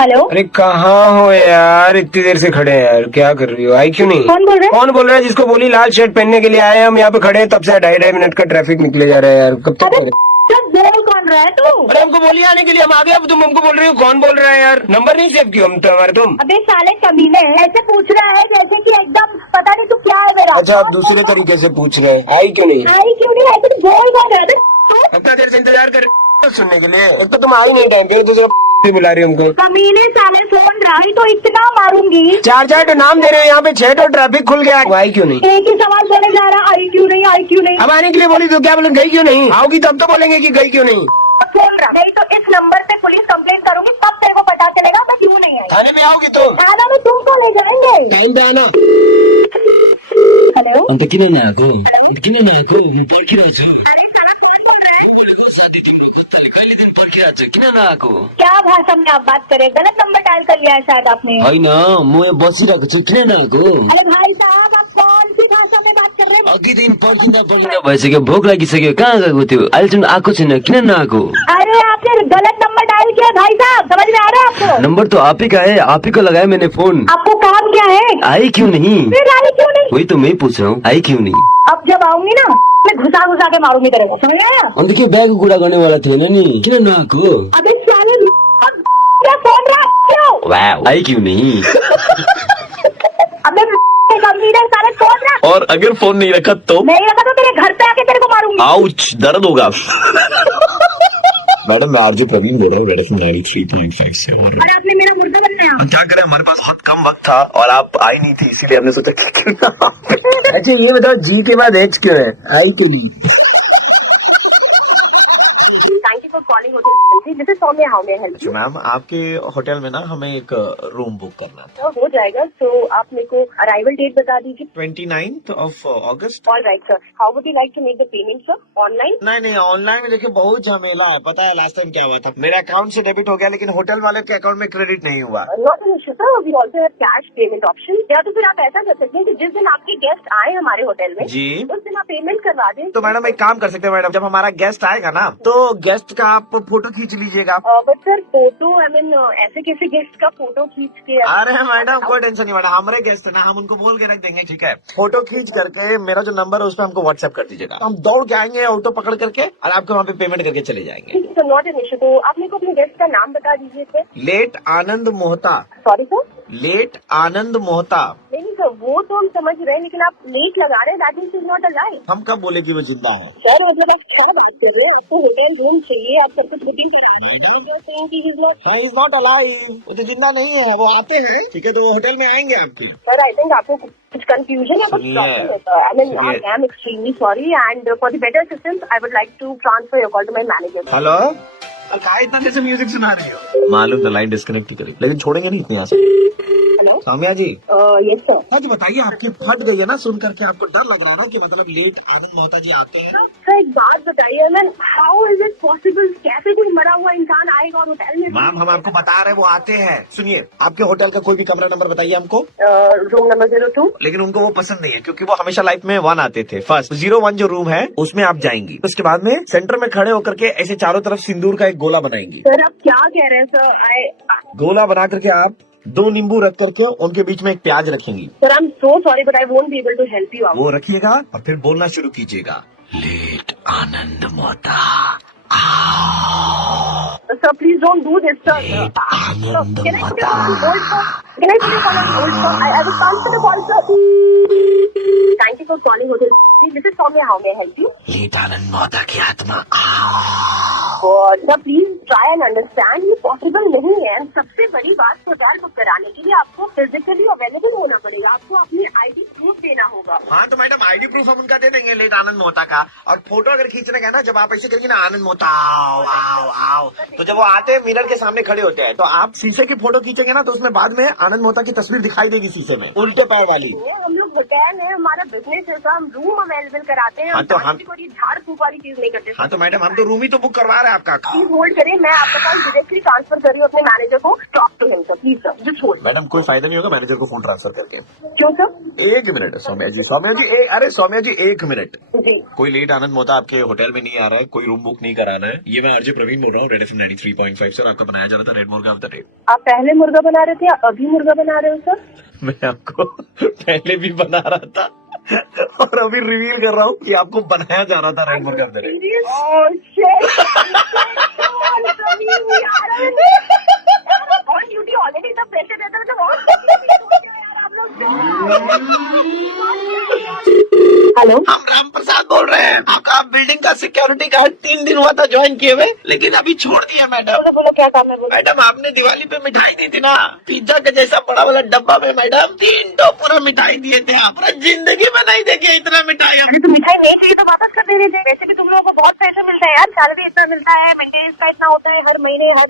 हेलो, अरे कहाँ हो यार? इतनी देर से खड़े हैं यार, क्या कर रही हो? आई क्यों नहीं? कौन बोल रहे हैं? कौन बोल रहा है? जिसको बोली लाल शर्ट पहनने के लिए आए हैं हम, यहाँ पे खड़े हैं तब से 2.5 मिनट का ट्रैफिक निकले जा रहा है यार। कब तक अरे खड़े? बोल कौन रहा है तू? अरे हमको बोली आने के लिए, हम आ गए। अब तुम हमको बोल रही हो कौन बोल रहा है यार? नंबर नहीं सेव किया हम तुम्हारे तुम? अबे साले कमीने, ऐसे पूछ रहा है जैसे कि एकदम पता नहीं तू क्या है मेरा। अच्छा आप दूसरे तरीके से पूछ रहे हैं, आई क्यों नहीं? आई क्यों नहीं? ऐसे तू बोल कौन रहा है? इतना देर से इंतजार कर सुनने के लिए। एक तो तुम आई नहीं टाइम पे, दूसरा भी बुला रही हो हमको। कमीने साले, फोन रही तो इतना मारूंगी। 4 तो नाम दे रहे हो, यहाँ पे 6 तो ट्रैफिक खुल गया। आई क्यों नहीं? एक ही सवाल बोले जा रहा, आई क्यों नहीं? आई क्यों नहीं? अब आने के लिए बोली तो क्या बोले? गई क्यों नहीं? आओगी तब तो बोलेंगे कि गई क्यों नहीं। फोन रख, नहीं तो इस नंबर पे पुलिस कंप्लेंट करूंगी, तब तेरे को पता चलेगा मैं क्यों नहीं आई। थाने में आओगी तो खाना में तुमको ले जाएंगे। टाइम पे आना। हेलो, अंत किने ना को किने ना को बोल किन छ अरे साला कौन बोल रहा है? साथी तिम्रो कत्ताले कहिले दिन पर्खिरा छ किन ना आको क्या भाषा में आप बात करें? गलत नंबर डायल कर लिया है शायद आपने। हैन म यहाँ बसिरहेको छु किन ना आको अरे भाई साहब, आप कौन सी भाषा में बात कर रहे हैं? अघि दिन पर्खिँदा भइसक्यो भोक लागिसक्यो कहाँ गएको थियो अहिलेसम्म आएको छैन किन नआएको अरे आपने गलत नंबर डायल किया भाई साहब, समझ में आ रहा है आपको? नंबर तो आप ही का है आप ही को लगाया मैंने फोन आपको काम क्या है? आई क्यों नहीं फिर आई क्यों नहीं? वही तो मैं पूछ रहा हूँ आई क्यों नहीं अब जब आऊंगी ना, मैं घुसा घुसा के मारूंगी तेरे को, समझ आया? अन्त के बिहाको कुरा गर्नेवाला थिएन नि किन नआएको अबे साले क्या फोन रहा क्यों? वाओ आई क्यों नहीं अबे गंभीर है साले, फोन रहा। और अगर फोन नहीं रखा तो नहीं रखा तो तेरे घर पे आके तेरे को मारूंगी। आउच दर्द होगा मैडम मैं आरजे प्रवीण बोल रहा हूँ रेड एफएम 93.5 से और और आपने मेरा मुर्गा बनाया। क्या करें हमारे पास बहुत कम वक्त था और आप आई नहीं थी इसीलिए हमने सोचा कि क्यों ना अच्छा ये बताओ जी के बाद एच क्यों है आई के लिए? Thank you for calling hotel, this is Soumya, how may I help you? Ma'am आपके होटल में ना हमें एक रूम बुक करना था हो जाएगा, तो आप मेरे को अराइवल डेट बता दीजिए। 29th of August all right sir, how would you like to make the payment sir? Online? नहीं ऑनलाइन में देखिए बहुत झमेला है पता है लास्ट टाइम क्या हुआ था मेरे अकाउंट से डेबिट हो गया लेकिन होटल वाले के अकाउंट में क्रेडिट नहीं हुआ not an issue sir, we also have cash payment option. या तो फिर आप ऐसा कर सकते हैं कि जिस दिन आपके गेस्ट आए हमारे होटल में जी उस दिन आप पेमेंट करवा दें। तो मैडम एक काम कर सकते हैं मैडम जब हमारा गेस्ट आएगा ना तो गेस्ट का आप फोटो खींच लीजिएगा but sir photo I mean ऐसे कैसे गेस्ट का फोटो खींच के? अरे मैडम कोई टेंशन नहीं मैडम हमारे गेस्ट है ना हम उनको बोल के रख देंगे ठीक है फोटो खींच करके मेरा जो नंबर है उस पर हमको व्हाट्सएप कर दीजिएगा हम दौड़ के आएंगे ऑटो पकड़ करके और आपको वहाँ पे पेमेंट करके चले जाएंगे ठीक है सर, नॉट एन इशू। तो आप मेरे को अपने गेस्ट का नाम बता दीजिए sir. Late Anand Mohta sorry sir? Late Anand Mohta नहीं सर, वो तो हम समझ रहे हैं, लेकिन आप लेट लगा रहे हैं, दैट इज नॉट अ लाई। हम कब बोले कि वो जिंदा है सर मतलब आप क्या बात कर रहे हैं? आपको होटल रूम चाहिए, आप सब कुछ बुकिंग करा रहे हैं, इज नॉट अलाइव वो तो जिंदा नहीं है वो आते हैं ठीक है तो वो होटल में आएंगे आपके सर आई थिंक आपको कुछ कंफ्यूजन या कुछ प्रॉब्लम होता है। I mean I am extremely sorry and for the better assistance I would like to transfer your call to my manager. Hello कहा इतना कैसे म्यूजिक सुना रही हो मालूम था लाइन डिस्कनेक्ट ही करी लेकिन छोड़ेंगे नहीं इतने यहाँ से हेलो सौम्या जी यस सर। हाँ जी बताइए आपकी फट गई है ना सुन करके आपको डर लग रहा है ना कि मतलब लेट आनंद मोहता जी आते हैं सर एक बात बताइए ma'am, how is it possible? कैसे कोई मरा हुआ इंसान आएगा और होटल में? मैम हम आपको बता रहे हैं वो आते हैं सुनिए आपके होटल का कोई भी कमरा नंबर बताइए हमको रूम नंबर 02। लेकिन उनको वो पसंद नहीं है क्योंकि वो हमेशा लाइफ में 1 आते थे फर्स्ट 01 जो रूम है उसमें आप जाएंगी उसके बाद में सेंटर में खड़े होकर के ऐसे चारों तरफ सिंदूर का एक गोला बनाएंगी सर आप क्या कह रहे हैं सर? गोला बना करके आप 2 नींबू रख करके उनके बीच में एक प्याज रखेंगी sir I am so sorry but I won't be able to help you out. वो रखिएगा और फिर बोलना शुरू कीजिएगा let Anand Mohta Sir, please don't do this, sir. Anand Can I put you on hold, sir? Can I put you on hold, sir? I will answer the call, sir. Thank you for calling Hotel. This is Soumya. How may I help you? Late Anand Mohta की आत्मा Sir, please try and understand. ये possible नहीं है. सबसे बड़ी बात hotel book कराने के लिए आपको फिजिकली अवेलेबल होना पड़ेगा. आपको अपनी आईडी प्रूफ देना होगा. हाँ तो मैडम आईडी प्रूफ हम उनका दे देंगे लेट आनंद मोहता का और फोटो अगर खींचने का ना जब आप ऐसे करेंगे ना आनंद मोहता आओ आओ आओ तो जब वो आते हैं मिरर के सामने खड़े होते हैं तो आप शीशे की फोटो खींचेंगे ना तो उसमें बाद में आनंद मोहता की तस्वीर दिखाई देगी शीशे में उल्टे पैर वाली हम लोग होटल है, हमारा बिजनेस है, तो हम रूम अवेलेबल कराते हैं. हाँ, तो हम कोई झाड़ फूक वाली चीज नहीं करते. हाँ तो मैडम हम तो रूम ही तो बुक करवा रहे हैं आपका प्लीज होल्ड करिए, मैं आपका कॉल डायरेक्टली ट्रांसफर कर रही हूँ अपने मैनेजर को. Talk to him sir, please sir, just hold. Madam कोई फायदा नहीं होगा मैनेजर को फोन ट्रांसफर करके. क्यों सर? 1 मिनट सौम्या जी अरे सौम्या जी 1 मिनट. जी कोई लेट आनंद मोहता आपके होटल में नहीं आ रहा है कोई रूम बुक नहीं कराना है. ये मैं आरजे प्रवीण बोल रहा हूँ रेड एफएम 93.5 सर आपका बनाया जा रहा था रेड मुर्गा ऑफ द डे. आप पहले मुर्गा बना रहे थे या अभी मुर्गा बना रहे हो सर? मैं आपको पहले भी बना रहा था और अभी रिवील कर रहा हूँ कि आपको बनाया जा रहा था रेड मुर्गा of the day. On duty already सब प्रेशर रहता है तो हेलो, हम राम प्रसाद बोल रहे हैं. आपका बिल्डिंग का सिक्योरिटी गार्ड 3 दिन हुआ था ज्वाइन किए हुए लेकिन अभी छोड़ दिया मैडम. बोलो क्या काम है? बोलो. मैडम आपने दिवाली पे मिठाई दी थी ना पिज्जा के जैसा बड़ा वाला डब्बा में मैडम 3 तो पूरा मिठाई दिए थे. आप पूरा जिंदगी में नहीं देखे इतना मिठाई. अरे तो मिठाई नहीं चाहिए तो वापस कर दे रहे थे. वैसे भी तुम लोगों को बहुत पैसे मिलते हैं यार, सैलरी इतना मिलता है, मेंटेनेंस का इतना होता है हर महीने, हर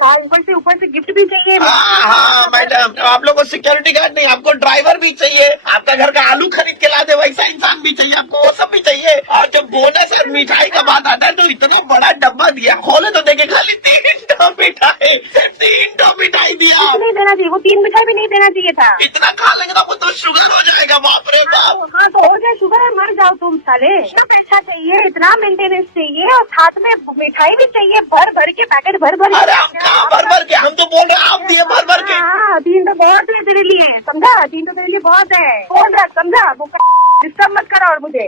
ऊपर से गिफ्ट भी चाहिए। हाँ मैडम, आप लोग को सिक्योरिटी गार्ड नहीं, आपको ड्राइवर भी चाहिए, आपका घर का आलू खरीद के ला दे वैसा इंसान भी चाहिए, आपको वो सब भी चाहिए। और जब बोनस और मिठाई का बात आता है तो इतना बड़ा डब्बा दिया, खोले तो देखे खाली 3 मिठाई, 3 मिठाई दिया। नहीं देना चाहिए, वो 3 मिठाई भी नहीं देना चाहिए था। इतना खा लेंगे तो आपको तो शुगर हो जाएगा, बाप रे बाप। हाँ तो हो जाए शुगर है, मर जाओ तुम साले। इतना पैसा चाहिए, इतना मेंटेनेंस चाहिए और साथ में मिठाई भी चाहिए, भर भर के पैकेट भर भर अरे हम कहाँ भर के, हम तो बोल रहे हैं आप दिए भर के। हाँ 3 तो बहुत है तेरे लिए, समझा? 3 तो तेरे लिए बहुत है, बोल रहा समझा? वो डिस्टर्ब मत करो और मुझे।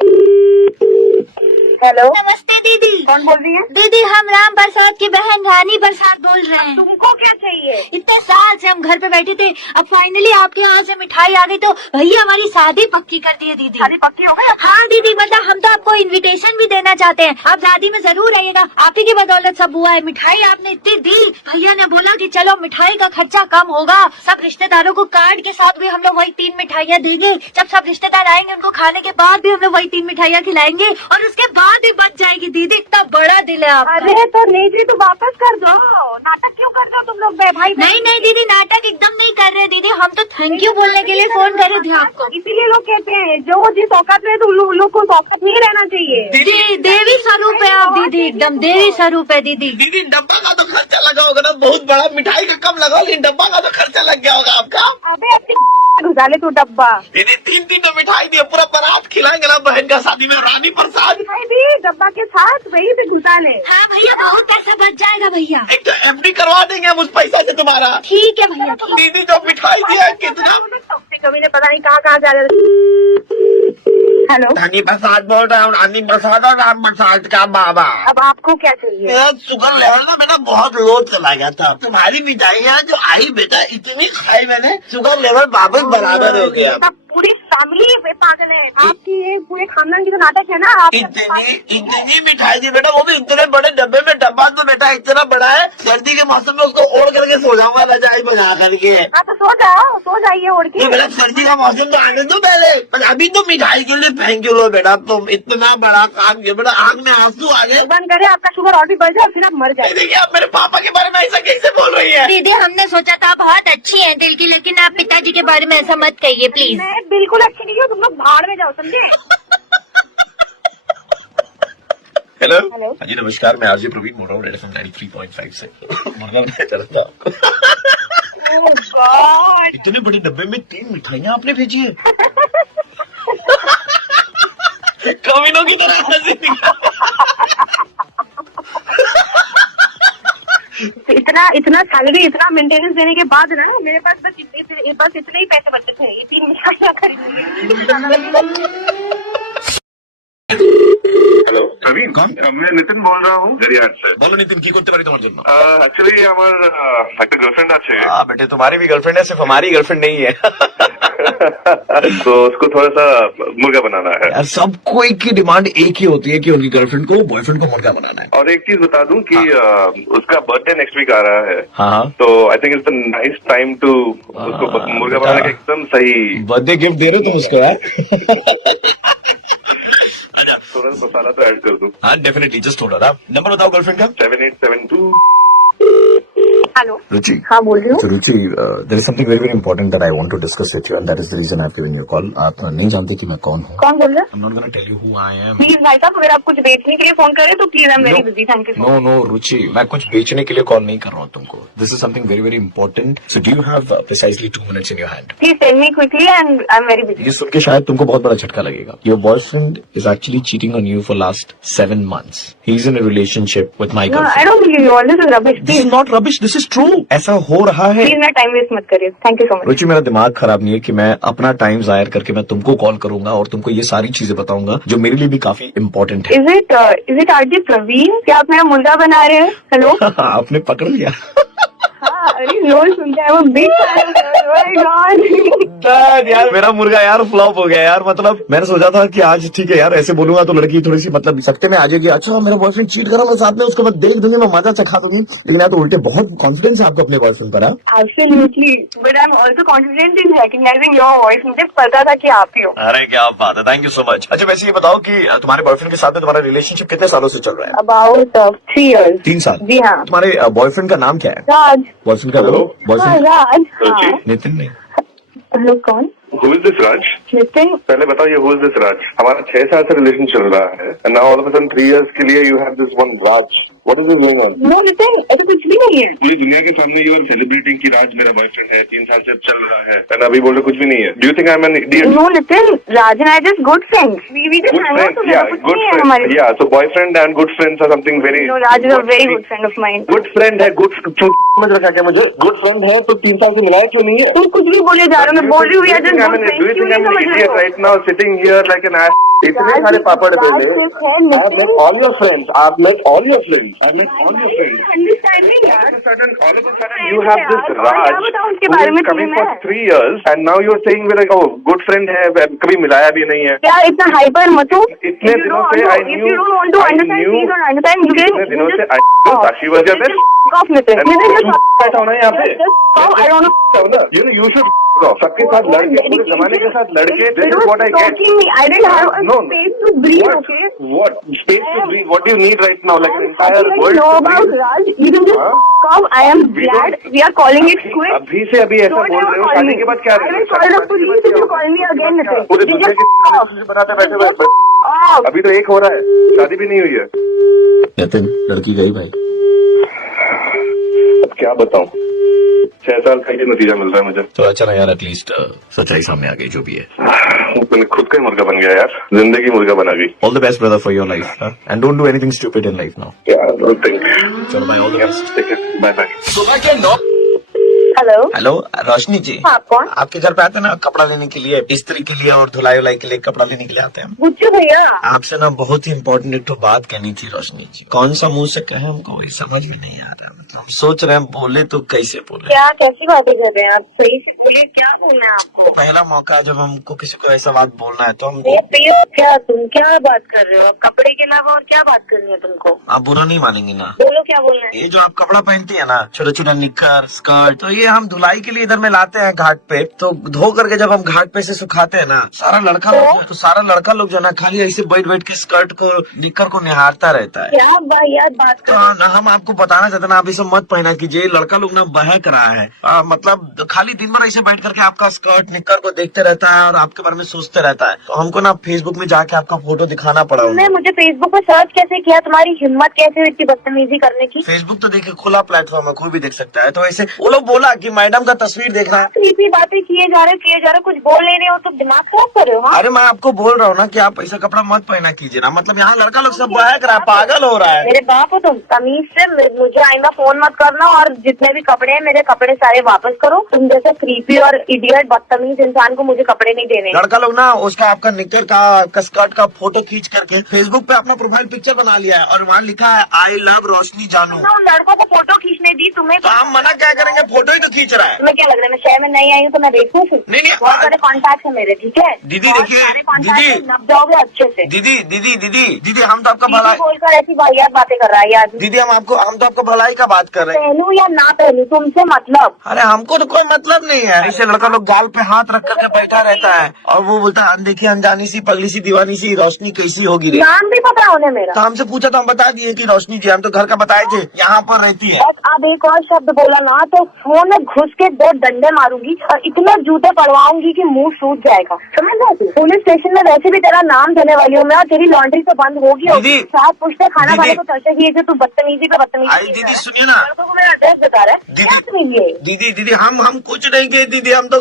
हेलो, नमस्ते दीदी। कौन बोल रही है? दीदी हम राम प्रसाद की बहन रानी प्रसाद बोल रहे हैं। तुमको क्या चाहिए? इतने साल से हम घर पे बैठे थे, अब फाइनली आपके यहाँ से मिठाई आ गई तो भैया हमारी शादी पक्की कर दी है दीदी। शादी पक्की हो गई? हाँ दीदी, मतलब हम तो आपको इनविटेशन भी देना चाहते हैं, आप शादी में जरूर आइएगा, आप ही की बदौलत सब हुआ है। मिठाई आपने इतनी दी, भैया ने बोला कि चलो मिठाई का खर्चा कम होगा, सब रिश्तेदारों को कार्ड के साथ भी हम लोग वही 3 मिठाइयाँ देंगे, जब सब रिश्तेदार आएंगे उनको खाने के बाद भी हम लोग वही 3 मिठाइयाँ खिलाएंगे और उसके बाद भी बच जाएगी। दीदी इतना बड़ा दिल है आपका। अरे तो नहीं जी, तो वापस कर दो। नाटक क्यों कर रहे हो तुम लोग भाई? नहीं नहीं दीदी, नाटक एकदम नहीं कर रहे दीदी, हम तो थैंक यू बोलने के लिए फोन करे थे आपको। इसीलिए लोग कहते हैं जो जिस औकात में, तो लोग को औकात नहीं रहना चाहिए। दीदी देवी स्वरूप है आप दीदी, एकदम देवी स्वरूप है दीदी। दीदी डब्बा का तो खर्चा लगा होगा ना बहुत बड़ा, मिठाई का कम लगा, लेकिन डब्बा का तो खर्चा लग गया होगा आपका। अबे अपनी घुसा ले तू डब्बा। दीदी 3 तो मिठाई दिए, पूरा बारात खिलाएंगे ना बहन का शादी में, रानी प्रसाद। मिठाई भी डब्बा के साथ वही से घुसा ले। हाँ भैया बहुत पैसा बच जाएगा भैया। एक तो एफडी करवा देंगे हम उस पैसा से तुम्हारा। ठीक है भैया। दीदी जो मिठाई दिया है कितना। कभी ने पता नहीं कहाँ जा रहे। हेलो, रानी प्रसाद बोल रहा हूँ, रानी प्रसाद और राम प्रसाद का बाबा। अब आपको क्या चाहिए? मेरा शुगर लेवल ना मेरा बहुत लो चला गया था, तुम्हारी मिठाइयाँ जो आई बेटा इतनी खाई मैंने, शुगर लेवल वापस बराबर हो गया। सब पूरी फैमिली पागल है आपकी, ये पूरे खानदान की तो नाटक है ना। आप इतनी मिठाई थी बेटा, वो भी इतने बड़े डब्बे में। डब्बा तो बेटा इतना बड़ा है, सर्दी के मौसम में उसको ओढ़ करके सो जाऊंगा रजाई बना करके। हाँ तो सो जाओ, सो जाइए ओढ़ के। तो बेटा सर्दी का मौसम तो आने दो पहले, पर अभी तो मिठाई के लिए थैंक यू लो बेटा, तुम इतना बड़ा काम किया बेटा, आँख में आंसू आ गए। बंद करे, आपका शुगर और भी बढ़ जाए, फिर आप मर जाए। देखिए आप मेरे पापा के बारे में ऐसा कैसे बोल रही है? दीदी हमने सोचा था बहुत अच्छी है दिल की, लेकिन आप पिताजी के बारे में ऐसा मत कहिए प्लीज। मैं बिल्कुल अच्छी नहीं हूँ, तुम लोग भाड़ में जाओ, समझे? Hello hello. हाँ जी नमस्कार, मैं आरजे प्रवीण बोल रहा हूँ, रेड एफएम 93.5 से। मुर्गा बनाया जा रहा था। Oh God! इतने बड़े डब्बे में 3 मिठाइयाँ आपने भेजी है। कमीनों की तरह हंसी निकाल। इतना सैलरी, इतना मेंटेनेंस देने के बाद ना मेरे पास बस इतने ही पैसे बचते थे, ये 3 मिठाइयाँ खरीदूंगी। হ্যালো প্রবীণ আমি নিতিন বল रहा हूँ গড়িয়াহাট से। बोलो नितिन की করতে পারি তোমার জন্য? एक्चुअली আমার একটা গার্लफ्रेंड আছে। बेटे तुम्हारी भी गर्लफ्रेंड है, सिर्फ हमारी गर्लफ्रेंड नहीं है। तो उसको थोड़ा सा मुर्गा बनाना है। यार सब कोई की डिमांड एक ही होती है कि उनकी गर्लफ्रेंड को बॉयफ्रेंड को मुर्गा बनाना है। और एक चीज बता दूं कि उसका बर्थडे नेक्स्ट वीक आ रहा है। हाँ तो I think it's the nice time to उसको मुर्गा बनाने का एकदम सही बर्थडे गिफ्ट दे रहे हो तुम उसको यार। थोड़ा सा मसाला तो ऐड कर दूं। हाँ डेफिनेटली, जस्ट थोड़ा नंबर बताओ गर्लफ्रेंड का। 7872। Hello, Ruchi. हाँ बोल रही हूँ। So Ruchi, there is something very very important that I want to discuss with you, and that is the reason I've given you a call. आप नहीं जानते कि मैं कौन हूँ? कौन बोल रहा है? I'm not gonna tell you who I am. Please भाई साहब, अगर आप कुछ बेचने के लिए फोन कर रहे हो तो please, I am very busy, thank you. No, Ruchi, मैं कुछ बेचने के लिए कॉल नहीं कर रहा हूँ तुमको. This is something very very important. So do you have precisely 2 minutes in your hand? Please tell me quickly and I am very busy. ये सुन के शायद तुमको बहुत बड़ा झटका लगेगा. Your boyfriend is actually cheating on you for last 7 months. He's in a relationship with my I girlfriend. Don't believe you, all this is rubbish. This is not rubbish. This is true. ऐसा हो रहा है. Please मेरा time waste मत करिए, thank you so much. रुचि, मेरा दिमाग खराब नहीं है कि मैं अपना टाइम जाहिर करके मैं तुमको कॉल करूंगा और तुमको ये सारी चीजें बताऊंगा जो मेरे लिए भी काफी इम्पोर्टेंट है. Is it RJ Praveen? क्या आप मेरा मुर्गा बना रहे हैं? हेलो। आपने पकड़ लिया. हाँ अरे रोज सुनता है वो बिग Dad, यार मेरा मुर्गा यार फ्लॉप हो गया यार। मतलब मैंने सोचा था कि आज ठीक है यार, ऐसे बोलूंगा तो लड़की थोड़ी सी मतलब सकते में आ जाएगी, अच्छा मेरा बॉयफ्रेंड चीट करा मैं साथ में, उसके बाद देख दूंगी, मैं मजा चखा दूंगी। लेकिन यार तो उल्टे बहुत कॉन्फिडेंस है आपको अपने बॉयफ्रेंड पर। Absolutely, but I'm also confident in recognizing your voice. मुझे पता था कि आप ही हो। अरे क्या बात है, थैंक यू सो मच। अच्छा वैसे ये बताओ कि तुम्हारे बॉयफ्रेंड के साथ में तुम्हारा रिलेशनशिप कितने सालों से चल रहा है? About 3 years. 3 साल। जी हाँ। तुम्हारे बॉयफ्रेंड का नाम क्या है? राज। बॉयफ्रेंड का नाम? Hello? हाँ बॉयफ्रेंड राज। जी। हाँ। नितिन नहीं। लोग कौन? Who is this Raj? Nitin. पहले बताओ ये who is this Raj? हमारा 6 साल से रिलेशन चल रहा है and now all of a sudden 3 years के लिए you have this one Raj. What is going on? No Nitin, ऐसा कुछ भी नहीं है। पूरी दुनिया के सामने you are celebrating कि राज मेरा बॉयफ्रेंड है, 3 साल से चल रहा है and अभी बोल रहे कुछ भी नहीं है। Do you think I'm an idiot? No Nitin, Raj and I just good friends. We just Good hang out friends, together. yeah, कुछ good नहीं है friends. हमारे। Yeah, so boyfriend and good friends are something very. No, Raj is a very good friend of mine. Good friend है, good समझ रखा क्या मुझे? Good friend है तो 3 साल से मिलाया क्यों नहीं है? तुम कुछ भी बोले जा रहे हो, मैं बोल रही हूँ we are just good friends. Do you क्यों think नहीं I'm an समझ रहे idiot हो? right now sitting here like an ass? इतने सारे पापड़ बेले। I've met all your friends. I've met all your friends. I've met all your friends. Understanding यार। All of a sudden, you have this Raj क्या बताऊँ उसके who बारे is में coming तुम्हें for मैं? 3 years, and now you're saying we're like, oh, good friend है, कभी मिलाया भी नहीं है। यार इतना हाइपर मत हो। इतने दिनों से I If knew, you don't want to I understand, knew, please don't understand. You इतने can दिनों से just I knew Sashi was your best. just off Nitin. And Nitin तू just बैठा होना यहाँ पे। I don't know. You know, you should सबके साथ लड़के, पूरे जमाने के साथ लड़के, this is what I get. Talking me. I didn't have a No, space to breathe. What? Okay. What? Space to breathe? What do you need right now? Like an entire I world know to about breathe? Raj. You can just Huh? come. I am We glad. don't- We are calling it quits. अभी से अभी ऐसा Don't बोल ever रहे हो, call शादी me. के बाद क्या I will call the police if you call me again, Nitin. पूरे You दुनिया just के off. बनाते बैठे हुए Off. अभी तो एक हो रहा है, शादी भी नहीं हुई है। नितिन लड़की गई भाई। अब क्या बताऊं, 6 साल का ये नतीजा मिल रहा है मुझे। तो अच्छा ना यार, एटलीस्ट सच्चाई सामने आ गई जो भी है। मैंने खुद का ही मुर्गा बन गया यार, जिंदगी मुर्गा बना गई। All the best brother for your life and don't do anything stupid in life now. Don't think. चलो भाई, all the best. Bye bye. सुबह के 9। हेलो। हेलो रोशनी जी। हाँ कौन? आपके घर पे आते हैं ना कपड़ा लेने के लिए, इस्त्री के लिए और धुलाई उलाई के लिए कपड़ा लेने के लिए आते हैं हम। बुच्चू भैया। आपसे ना बहुत ही इम्पोर्टेंट एक तो बात कहनी थी रोशनी जी। कौन सा मुंह से कहे हमको वही समझ में नहीं आ रहा। मतलब हम सोच रहे हैं बोले तो कैसे बोले। क्या कैसी बातें कर रहे हैं आप? सही से बोलिए, क्या बोलना है आपको? पहला मौका है जब हमको किसी को ऐसा बात बोलना है तो हम। क्या तुम क्या बात कर रहे हो? कपड़े के अलावा और क्या बात करनी है तुमको? आप बुरा नहीं मानेंगी ना? बोलो क्या बोलना है? ये जो आप कपड़ा पहनती है ना, छोटा छोटा निक्कर स्कर्ट, तो ये हम धुलाई के लिए इधर में लाते हैं घाट पे। तो धो करके जब हम घाट पे से सुखाते हैं ना, सारा लड़का लोग जो है ना खाली ऐसे बैठ बैठ के स्कर्ट को निक्कर को निहारता रहता है। क्या यार बात तो ना हम आपको बताना चाहते ना, आप इसे मत पहना कीजिए। लड़का लोग ना बहक रहा है, मतलब खाली दिन भर ऐसे बैठ करके आपका स्कर्ट निक्कर को देखते रहता है और आपके बारे में सोचते रहता है। तो हमको ना फेसबुक में जाके आपका फोटो दिखाना पड़ा। तुमने मुझे फेसबुक पे सर्च कैसे किया? तुम्हारी हिम्मत कैसे हुई इतनी बदतमीजी करने की? फेसबुक तो देखिए खुला प्लेटफॉर्म है, कोई भी देख सकता है। तो ऐसे वो लोग बोला कि मैडम का तस्वीर देखना है। क्रीपी बातें किए जा रहे कुछ बोल नहीं रहे हो तो दिमाग खराब कर रहे हो? हाँ? अरे मैं आपको बोल रहा हूँ ना कि आप ऐसा कपड़ा मत पहना कीजिए ना। मतलब यहाँ लड़का लोग सब बहक रहा है, पागल हो रहा है। मेरे बाप हो तुम, तमीज से मुझे आइंदा फोन मत करना और जितने भी कपड़े हैं मेरे कपड़े सारे वापस करो। तुम जैसे क्रीपी और इडियट बदतमीज इंसान को मुझे कपड़े नहीं देने। लड़का लोग ना उसका आपका निक्कर का स्कर्ट का फोटो खींच करके फेसबुक पे अपना प्रोफाइल पिक्चर बना लिया है और वहाँ लिखा है आई लव रोशनी जानू। उन लड़कों को फोटो खींचने दी तुम्हें, तो हम मना क्या करेंगे, फोटो ही तो खींच रहा है। तुम्हें क्या लग रहा है मैं शहर में नहीं आई हूँ तो मैं देखूँ? नहीं बहुत सारे कॉन्टैक्ट है मेरे, ठीक है दीदी देखिए, दीदी नप जाओगे अच्छे से। दीदी हम तो आपका भलाई बोलकर ऐसी वाहियात बातें कर रहा है यार। दीदी हम तो आपको भलाई का बात कर रहे हैं। पहनूं या ना पहनूं तुमसे मतलब? अरे हमको तो कोई मतलब नहीं है। ऐसे लड़का लोग गाल पे हाथ रख करके बैठा रहता है और वो बोलता है अनदेखी अनजानी सी पगली सी दीवानी सी रोशनी कैसी होगी रे। नाम भी पता है उन्हें मेरा। तो हमसे पूछा तो हम बता दिए कि रोशनी जी, हम तो घर का बताए थे, यहाँ पर रहती है। बस अब एक और शब्द बोला ना तो फोन में घुस के 2 डंडे मारूंगी और इतने जूते पड़वाऊंगी कि मुंह सूज जाएगा, समझ रहे? पुलिस स्टेशन में वैसे भी तेरा नाम देने वाली हूँ मैं और तेरी लॉन्ड्री तो बंद होगी। दीदी, साथ पूछते खाना दीदी, खाने को तरसे किए थे, तू बदतमीजी पे बदतमीजी। आई दीदी सुनिए ना, लड़कों को मेरा एड्रेस बता रहा है। क्या सुनिए दीदी हम कुछ नहीं किए दीदी, हम तो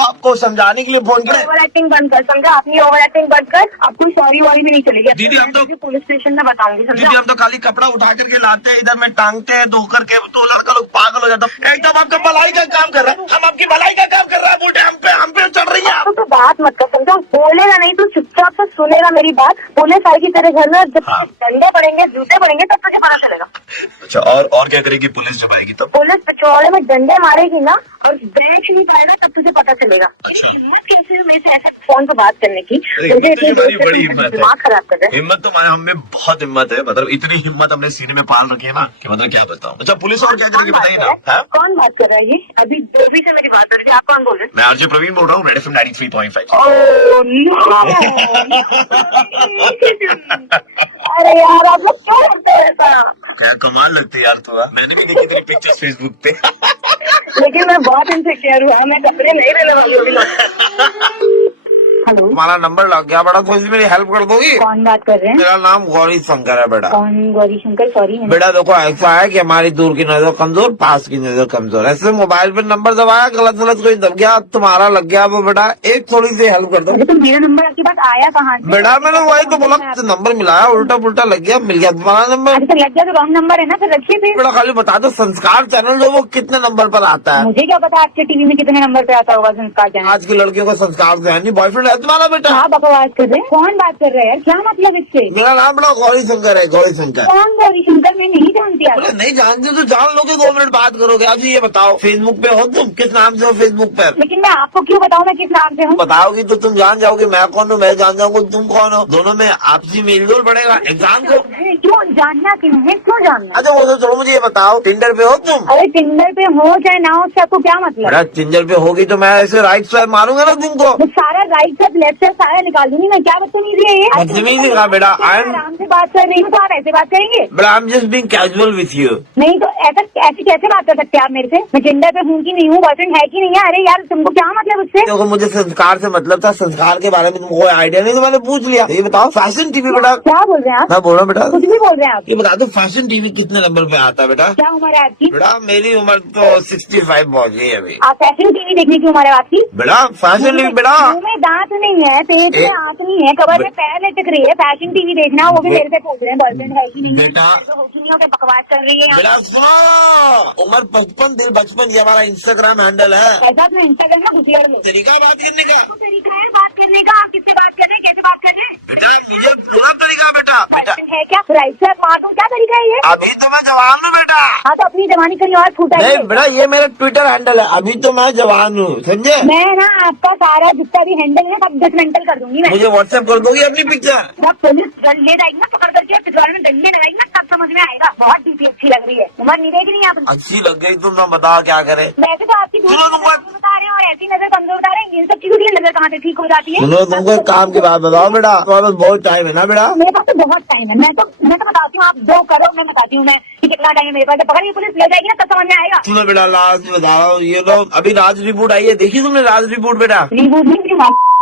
आपको समझाने के लिए फोन किए। ओवर एक्टिंग बंद कर, समझा? अपनी ओवर एक्टिंग बंद कर। अब कोई सॉरी वॉरी भी नहीं चलेगी दीदी। हम तो पुलिस स्टेशन में बताऊंगी, दीदी समझा? हम तो खाली कपड़ा उठा करके लाते हैं, इधर में टांगते हैं धो करके, तो लड़का लोग पागल हो जाता है। एकदम आप आपका भलाई का काम कर रहा है, हम आपकी भलाई का काम कर रहा है, उल्टे हम पे चढ़ रही है आप। तो बात मत कर, समझो बोलेगा नहीं तो चुपचाप से सुनेगा मेरी बात। पुलिस आएगी तेरे घर में, जब डंडे पड़ेंगे जूते पड़ेंगे तब तुझे पता चलेगा। अच्छा, और क्या करेगी पुलिस जब आएगी तब? पुलिस पिछवाड़े में डंडे मारेगी ना और बैग नहीं पाएगा तब तुझे पता चलेगा। हिम्मत कैसे है मेरे से ऐसे फोन पे बात करने की? मुझे इतनी बड़ी हिम्मत है, दिमाग खराब कर रहे हैं। हिम्मत तो हम में बहुत हिम्मत है, मतलब इतनी हिम्मत हमने सीने में पाल रखी है ना कि मतलब क्या बताऊं। अच्छा पुलिस और क्या करेगी बताइए ना। हाँ? कौन बात कर रहा है ये? अभी देवी से मेरी बात कर रही है, आप कौन बोल रहे हैं? मैं आरजे प्रवीण बोल रहा हूँ, रेड एफएम 93.5। ओह, no! अरे यार आप लोग क्यों करते हैं ऐसा? क्या कमाल लगती है यार तू। मैंने भी देखी तेरी पिक्चर्स फेसबुक पे। लेकिन मैं बहुत इनसिक्योर हुआ, मैं कपड़े नहीं लेने वाली हूँ अभी लोग। हेलो, तुम्हारा नंबर लग गया बेटा, थोड़ी सी मेरी हेल्प कर दोगी? कौन बात कर रहे हैं? मेरा नाम गौरी शंकर है बेटा। कौन गौरी शंकर? सॉरी बेटा देखो ऐसा है कि हमारी दूर की नजर कमजोर, पास की नजर कमजोर। ऐसे मोबाइल पे नंबर दबाया, गलत गलत कोई दब गया, तुम्हारा लग गया वो बेटा, एक थोड़ी सी हेल्प कर दो। तो मेरा नंबर आपके पास आया कहाँ से? बेटा मैंने वही तो बोला, नंबर मिलाया, उल्टा पुल्टा लग गया, मिल गया तुम्हारा नंबर। अरे तो लग गया तो रॉन्ग नंबर है ना, फिर रखिए फिर। बेटा खाली बता दो संस्कार चैनल जो वो कितने नंबर पर आता है? मुझे क्या पता आपके टीवी में कितने नंबर पे आता होगा संस्कार चैनल। आज की लड़कियों का संस्कार से है नहीं, बॉयफ्रेंड है तुम्हारा बेटा? आप बकवास कर रहे हैं? कौन बात कर रहे हैं? क्या मतलब इससे? मेरा नाम बेटा गौरी शंकर है, गौरी शंकर। कौन गौरी शंकर? मैं नहीं जानती आप। बोले नहीं जानते तो जान लोगे, 2 मिनट बात करोगे। अब ये बताओ फेसबुक पे हो तुम, किस नाम से हो फेसबुक पर? लेकिन मैं आपको क्यों बताऊँ मैं किस नाम से हूँ? बताओगी तो तुम जान जाओगे मैं कौन हूँ, मैं जान जाऊंगा तुम कौन हो। दोनों में आपसी मेलजोल बढ़ेगा एग्जाम को। क्यों जानना? क्यों है? क्यों जानना? अच्छा वो तो चलो मुझे ये बताओ, टिंडर पे हो तुम? अरे टिंडर पे हो चाहे ना हो, उससे आपको क्या मतलब? बेटा टिंडर पे होगी तो मैं ऐसे राइट स्वाइप मारूंगा ना तुमको। वो सारा राइट से लेफ्ट से सारा निकाल दूंगी मैं। क्या बदतमीजी है ये? बदतमीजी कहा बेटा, आई एम आराम से बात कर रही हूँ तो आप ऐसे बात करेंगे? बेटा आई am just being casual with you. नहीं तो ऐसी कैसे बात कर सकते हैं आप मेरे से? मैं टिंडर पे हूँ कि नहीं हूँ, बॉयफ्रेंड है कि नहीं है? अरे यार तुमको क्या मतलब उससे? देखो मुझे संस्कार से मतलब था, संस्कार के बारे में तुमको कोई आइडिया नहीं तो मैंने पूछ लिया। ये बताओ फैशन टीवी बेटा। क्या बोल रहे हैं आप? मैं बोल रहा हूँ बेटा, कुछ भी बोल रहे हैं आप। ये बता दो फैशन टीवी कितने नंबर पे आता है बेटा? क्या उम्र है आपकी? बेटा मेरी उम्र तो 65 पहुंच गई है अभी। आप फैशन टीवी देखने की उम्र है आपकी? बेटा फैशन टीवी बेटा, मुंह में दांत नहीं है, पेट में आंख नहीं है, कबर में पैर लटक रही है, फैशन टीवी देखना वो भी मेरे से पूछ रहे हैं बॉयफ्रेंड है कि नहीं है? बेटा तो हो कि नहीं हो, क्या बकवास कर रही है? बेटा सुनो, उम्र 55 दिल 55 ये हमारा इंस्टाग्राम हैंडल है। ऐसा अपने इंस्टाग्राम में घुसिया ले। तरीका बात करने का तो तरीका है बात करने का? आप किससे बात कर रहे हैं? कैसे बात कर रहे हैं? बेटा, मुझे पूरा तरीका बेटा। बेटा बॉयफ्रेंड है क्या? राइट से मार दूं? क्या तरीका है ये? अभी तो मैं जवान हूँ बेटा। हाँ तो अपनी जवानी कहीं और फूटा नहीं बेटा ये मेरा ट्विटर हैंडल है, अभी तो मैं जवान हूँ समझे। मैं ना आपका सारा जितना भी हैंडल है सब डिसमेंटल कर दूंगी मैं। मुझे व्हाट्सएप कर दोगी अपनी पिक्चर? जब पुलिस ले जाएगी ना पकड़ करके पिछवाड़े में डंडे लगाएगी ना तब समझ में आएगा। बहुत डीपी अच्छी लग रही है। उम्र नहीं देख रही आप? अच्छी लग गई तुम, ना बताओ क्या करे। वैसे तो आपकी दूर सुनो तुमको बता रहे हैं और ऐसी नजर कमजोर बता रहे हैं। इन सब चीजों की नजर कहाँ से ठीक हो जाती है? सुनो तुमको एक काम की बात बताओ बेटा, तुम्हारे पास बहुत टाइम है ना बेटा? मेरे पास तो बहुत टाइम है। मैं तो बताती हूँ, आप जो करो मैं बताती हूँ मैं कि कितना टाइम है मेरे पास। जब पकड़ के पुलिस ले जाएगी ना तब समझ में आएगा। सुनो बेटा लास्ट बता रहा हूँ, ये लोग अभी राज रिपोर्ट आई है, देखी तुमने राज रिपोर्ट बेटा? रिबूट नहीं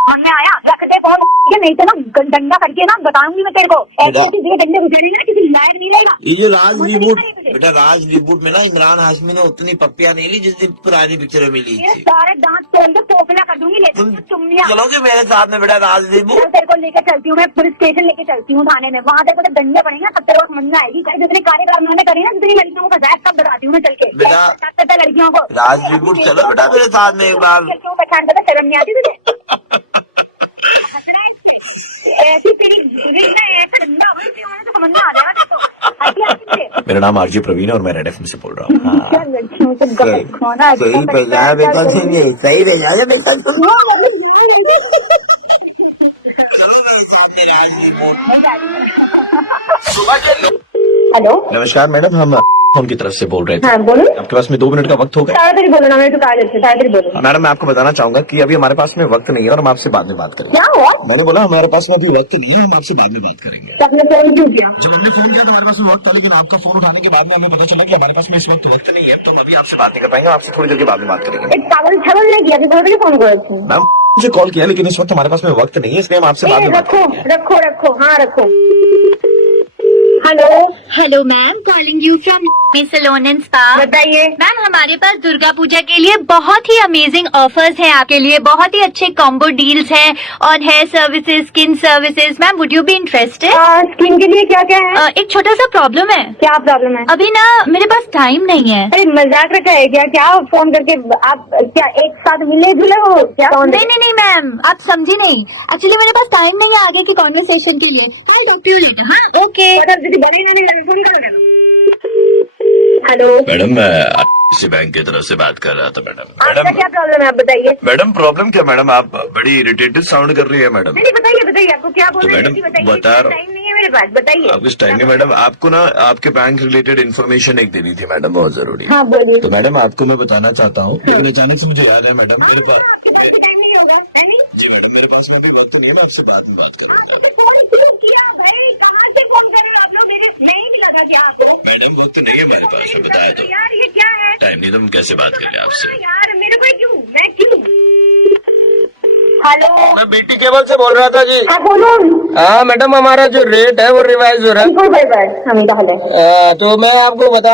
समझ में आया? रख दे फोन, नहीं तो ना डंडा करके ना बताऊंगी मैं तेरे को। ऐसे ऐसी जगह डंडे घुसेंगे ना किसी लायक नहीं रहेगा। ये जो राज रिबूट बेटा, राज रिबूट में ना इमरान हाशमी ने उतनी पप्पियां नहीं ली जितनी पुरानी पिक्चरों में ली ये थी। सारे दांत तोड़ के पोपला कर दूंगी। तुम लेकिन तुम चलोगे मेरे साथ में बेटा राज रिबूट? तेरे को लेकर चलती हूँ मैं, पुलिस स्टेशन लेके चलती हूँ थाने में। वहाँ तेरे को जब डंडे पड़ेंगे तब तेरे को समझ में आएगी। जितने कार्यक्रम मैंने करे ना, जितनी लड़कियों को फंसाया तब बताती हूँ मैं चल के बेटा। लड़कियों को। राज रिबूट चलो बेटा मेरे साथ में एक बार। लड़कियों को पहचान कर शर्म नहीं आती तुझे? ऐसी तेरी ऐसा डंडा तो समझ में आ जाएगा। मेरा नाम आरजे प्रवीण और मैं रेड एफएम से बोल रहा हूँ। क्या लड़कियों से गप खाना सही भेजा है बेटा, सही भेजा है बेटा। हेलो नमस्कार मैडम, हम फोन की तरफ से बोल रहे थे। हाँ बोलो। आपके पास में 2 मिनट का वक्त होगा? ताड़ाताड़ी बोलो ना, मेरे तो कार्ड है, ताड़ाताड़ी बोलो। मैडम मैं आपको बताना चाहूंगा कि अभी हमारे पास में वक्त नहीं है और हम आपसे बाद में बात करेंगे। क्या हुआ? मैंने बोला हमारे पास में अभी वक्त नहीं है, हम आपसे बाद में बात करेंगे। आपने फोन क्यों किया? जब हमने फोन किया तो हमारे पास में वक्त था, लेकिन आपका फोन उठाने के बाद में हमें पता चला कि हमारे पास में इस वक्त वक्त नहीं है, तो हम अभी आपसे बात नहीं कर पाएंगे, आपसे थोड़ी देर के बाद में बात करेंगे। एक पागल छगल नहीं किया, तो फोन करो। मैम मुझे कॉल किया लेकिन इस वक्त हमारे पास में वक्त नहीं है, इसलिए हम आपसे बाद में बात रखो करेंगे। रखो रखो, हाँ रखो। Hello Hello, ma'am. Calling you from salon and spa. बताइए मैम हमारे पास दुर्गा पूजा के लिए बहुत ही अमेजिंग ऑफर्स हैं आपके लिए, बहुत ही अच्छे कॉम्बो डील्स हैं और hair services, skin services. Ma'am would you be interested? Skin के लिए क्या क्या है? एक छोटा सा प्रॉब्लम है। क्या प्रॉब्लम है? अभी ना मेरे पास टाइम नहीं है। अरे मजाक रखा है क्या? क्या फोन करके आप क्या एक साथ मिले जुले हो क्या? नहीं मैम, आप समझी नहीं। एक्चुअली मेरे पास टाइम नहीं है आगे की कॉन्वर्सेशन के लिए। I'll talk to you later, हाँ? ओके। दीदी बड़ी नहीं फोन करो। हेलो मैडम मैं इसी बैंक की तरफ से बात कर रहा था मैडम। आपका क्या प्रॉब्लम है आप बताइए। मैडम प्रॉब्लम क्या मैडम? आप बड़ी इरिटेटेड साउंड कर रही है मैडम। नहीं बताइए आपको क्या बोलना है? मैडम, बताइए। बता रहा- टाइम नहीं है मेरे पास, बताइए। आप कुछ टाइम नहीं मैडम, आपको ना आपके बैंक रिलेटेड इन्फॉर्मेशन एक देनी थी मैडम, बहुत जरूरी। हाँ बोलिए। तो मैडम आपको मैं बताना चाहता हूँ, लेकिन अचानक से मुझे याद है मैडम मेरे पास। आपके पास टाइम नहीं होगा? जी मैडम मेरे पास में भी वक्त तो नहीं है ना आपसे बात में बात करने का। फोन क्यों किया भाई? कहाँ से फोन कर रहे हैं आप लोग? मेरे नहीं लगा क्या आपको? मैडम वक्त नहीं है मेरे पास, बताया तो यार ये क्या है? टाइम नहीं तो हम कैसे बात करें आपसे? यार मेरे को क्यों? मैं क्यों? हेलो मैं बीटी केबल से बोल रहा था जी। हाँ बोलो। हाँ मैडम, हमारा जो रेट है वो रिवाइज हो रहा है। बिल्कुल भाई हमें कहा है। तो मैं आपको बता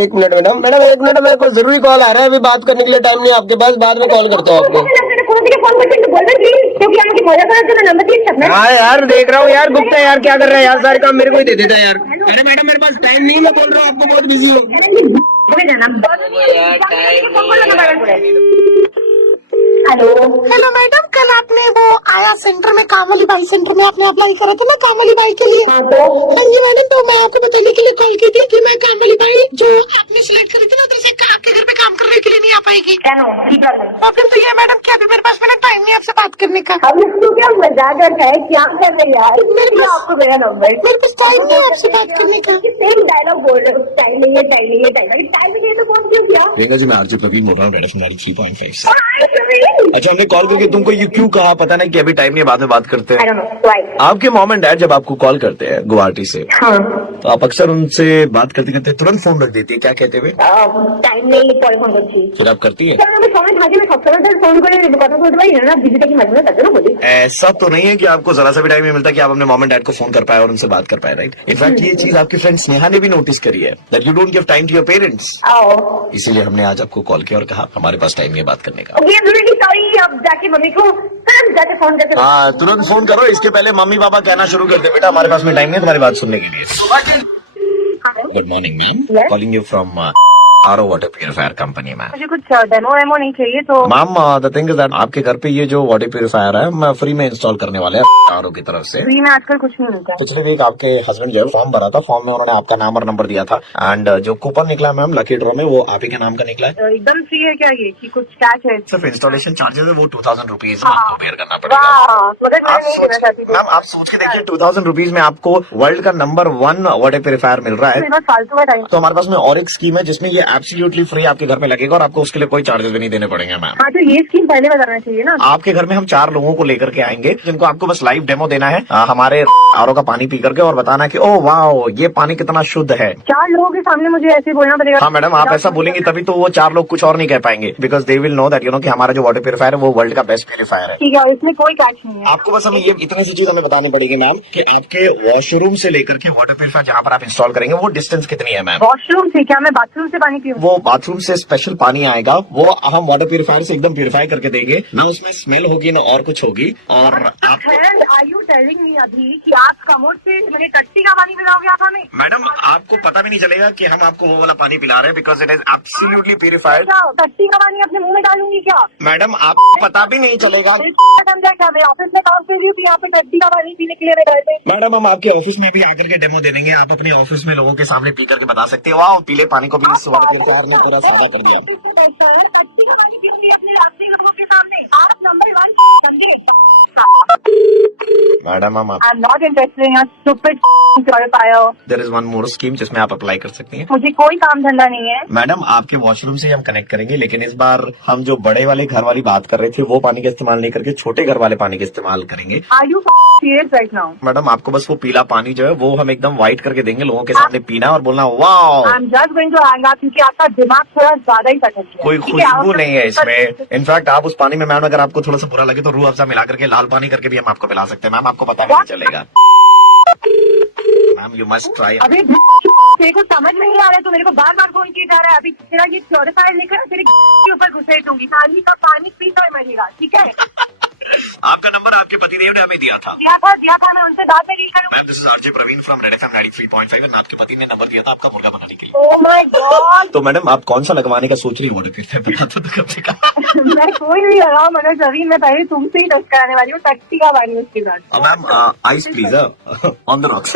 एक मिनट मैडम, एक मिनट, मेरे को जरूरी कॉल आ रहा है, अभी बात करने के लिए टाइम नहीं आपके पास, बाद में कॉल करता हूँ आपको। क्योंकि आपकी मजा कर नंबर 3 हाँ यार देख रहा हूँ यार, गुप्ता यार क्या कर रहा है यार, सारे काम मेरे को ही दे देता है यार। अरे मैडम मेरे पास टाइम नहीं, मैं बोल रहा हूँ आपको बहुत बिजी हूँ। हेलो हेलो मैडम, कल आपने वो आया सेंटर में, कामवाली बाई सेंटर में आपने अप्लाई करा था ना कामवाली बाई के लिए। हाँ जी मैडम, तो मैं आपको बताने के लिए कॉल की थी कि मैं कामवाली बाई जो आपने सिलेक्ट करी थी ना, उधर से आपके घर पे काम करने के लिए नहीं आ पाएगी। तो फिर तो ये मैडम क्या, अभी मेरे पास मैंने टाइम नहीं आपसे बात करने का। अब इसको क्या मजाक रखा है? क्या कर रहे यार? मेरे पास आपको मेरा नंबर, मेरे पास टाइम नहीं आपसे बात करने का। सेम डायलॉग बोल रहे हो। टाइम नहीं है, टाइम नहीं है, टाइम नहीं है तो फोन क्यों किया? प्रियंका जी मैं आरजे प्रवीण बोल रहा हूँ, रेड 93.5 से। अच्छा हमने कॉल करके तुमको ये क्यों कहा पता नहीं कि अभी टाइम नहीं, बाद में बात करते I हैं। don't know why. आपके मॉम एंड डैड जब आपको कॉल करते हैं गुवाहाटी से, हाँ तो आप अक्सर उनसे बात करते करते तुरंत फोन रख देती है, क्या कहते हुए? टाइम नहीं পরে ফোন করছি। फिर आप करती है? আমি সময় থাকি না, সবসময় ফোন করে কথা বলতে পারি না, বিজিতে কি মাঝে মাঝে না বলি। ऐसा तो नहीं है कि आपको जरा सा भी टाइम नहीं मिलता कि आप अपने मॉम एंड डैड को फोन कर पाए और उनसे बात कर पाए, राइट? इनफैक्ट ये चीज आपकी फ्रेंड स्नेहा ने भी नोटिस करी है, that you don't give time to your parents. आओ इसीलिए हमने आज आपको कॉल किया और कहा हमारे पास टाइम नहीं है बात करने का। Okay really sorry. अब जाके मम्मी को तुरंत जाके फोन करके हाँ तुरंत फोन करो, इसके पहले मम्मी पापा कहना शुरू कर दे बेटा हमारे पास में टाइम नहीं है तुम्हारी बात सुनने के लिए। Good morning ma'am, Yes? Calling you from RO water purifier company ma'am. मुझे कुछ डेमो वेमो नहीं चाहिए तो। Ma'am the thing is that आपके घर पे ये जो वाटर प्यूरिफायर है मैं फ्री में इंस्टॉल करने वाले हैं आरओ की तरफ से। फ्री में आजकल कुछ नहीं मिलता है। पिछले वीक आपके हस्बैंड जो है फॉर्म भरा था, फॉर्म में उन्होंने आपका नाम और नंबर दिया था एंड जो कूपन निकला मैम लकी ड्रॉ में वो आप ही के नाम का निकला है। तो एकदम फ्री है क्या ये कि कुछ कैच है? सिर्फ इंस्टॉलेशन चार्जेस है वो 2000 रुपीज आपको बेयर करना पड़ेगा। मगर मैं नहीं देना चाहती थी। मैम आप सोच के देखिए 2000 रुपीज में आपको वर्ल्ड का नंबर 1 वाटर प्यूरिफायर मिल रहा है। मेरे पास फालतू का टाइम। तो हमारे पास में और एक स्कीम है जिसमें ये एब्सोल्युटली फ्री आपके घर में लगेगा और आपको उसके लिए कोई चार्जेस भी नहीं देने पड़ेंगे मैम। हाँ तो ये स्कीम पहले बताना चाहिए ना। आपके घर में हम 4 लोगों को लेकर के आएंगे जिनको आपको बस लाइव डेमो देना है हमारे आरओ का पानी पी करके और बताना कि ओह वाओ ये पानी कितना शुद्ध है। 4 लोगों के सामने मुझे ऐसे बोलना पड़ेगा? हाँ मैडम आप ऐसा बोलेंगे तभी तो वो 4 लोग कुछ और नहीं कह पाएंगे, because they will know that कि हमारा जो वाटर प्यूरिफायर है वो वर्ल्ड का बेस्ट प्यूरिफायर है। ठीक है, और इसमें कोई कैच नहीं है। आपको बस हमें ये इतनी सी चीज हमें बतानी पड़ेगी मैम कि आपके वॉशरूम से लेकर के वाटर प्यूरिफायर जहाँ पर आप इंस्टॉल करेंगे वो डिस्टेंस कितनी है मैम? वॉशरूम से? क्या मैं बाथरूम से पानी पीऊँ? वो बाथरूम से स्पेशल पानी आएगा, वो हम वाटर प्यूरिफायर से एकदम प्यूरिफाई करके देंगे ना, उसमें स्मेल होगी ना और कुछ होगी। और आप आर यू टेलिंग मी अभी कि आप कमोड से मैंने टट्टी का पानी पिलाओगे आप हमें? मैडम आपको पता भी नहीं चलेगा कि हम आपको वो वाला पानी पिला रहे हैं because it is absolutely purified. क्या टट्टी का पानी अपने मुंह में डालूंगी क्या? मैडम आपको पता भी नहीं चलेगा। समझा क्या? मैं ऑफिस में काम कर रही हूँ, यहाँ पे टट्टी का पानी पीने के लिए मैं घर में। मैडम हम आपके ऑफिस में भी आकर के डेमो दे देंगे, आप अपने ऑफिस में लोगों के सामने पी करके बता सकते हो वाह पीले पानी को भी इस वाटर प्यूरिफायर ने पूरा सादा कर दिया। टट्टी का पानी पीऊंगी अपने रास्ते लोगों के सामने? आप नंबर 1 समझे? मैडम हम I am not interested in stupid purifier. There is one more scheme जिसमें आप अप्लाई कर सकती हैं। मुझे कोई काम धंधा नहीं है। मैडम आपके वॉशरूम से हम कनेक्ट करेंगे, लेकिन इस बार हम जो बड़े वाले घर वाली बात कर रहे थे वो पानी का इस्तेमाल नहीं करके छोटे घर वाले पानी का इस्तेमाल करेंगे। Are you serious right now? Madam आपको बस वो पीला पानी जो है वो हम एकदम व्हाइट करके देंगे, लोगों के सामने पीना और बोलना wow. I am just going to hang up क्योंकि आपका दिमाग थोड़ा ज्यादा ही सटक गया। कोई खुशबू नहीं है इसमें। इनफैक्ट आप उस पानी में मैम अगर आपको थोड़ा सा बुरा लगे तो रूह अफ़ज़ा मिला करके लाल पानी करके भी हम आपको पिला सकते हैं मैम, आपको पता भी नहीं चलेगा। Ma'am you must try. अभी तेरे को समझ में नहीं आ रहा है, तो मेरे को बार बार फोन किया जा रहा है। अभी तेरा ये प्योरीफायर लेकर ना तेरे के ऊपर घुसेड़ दूंगी, नाली का पानी पीकर मरेगा, ठीक है? आपका नंबर आपके पतिदेव ने हमें दिया था। दिया था, मैं उनसे बाद में डील करूंगी। Ma'am, this is RJ Praveen from Red FM 93.5 and आपके पति ने नंबर दिया था आपका मुर्गा बनाने के लिए। Oh my God. तो मैडम आप कौन सा लगवाने का सोच रही हो? बता तो कब से का। मैं कोई नहीं लगाऊं मनोज, अभी मैं पहले तुमसे ही टच कराने वाली हूँ, टट्टी का पानी उसके साथ। Ma'am ice please on the rocks.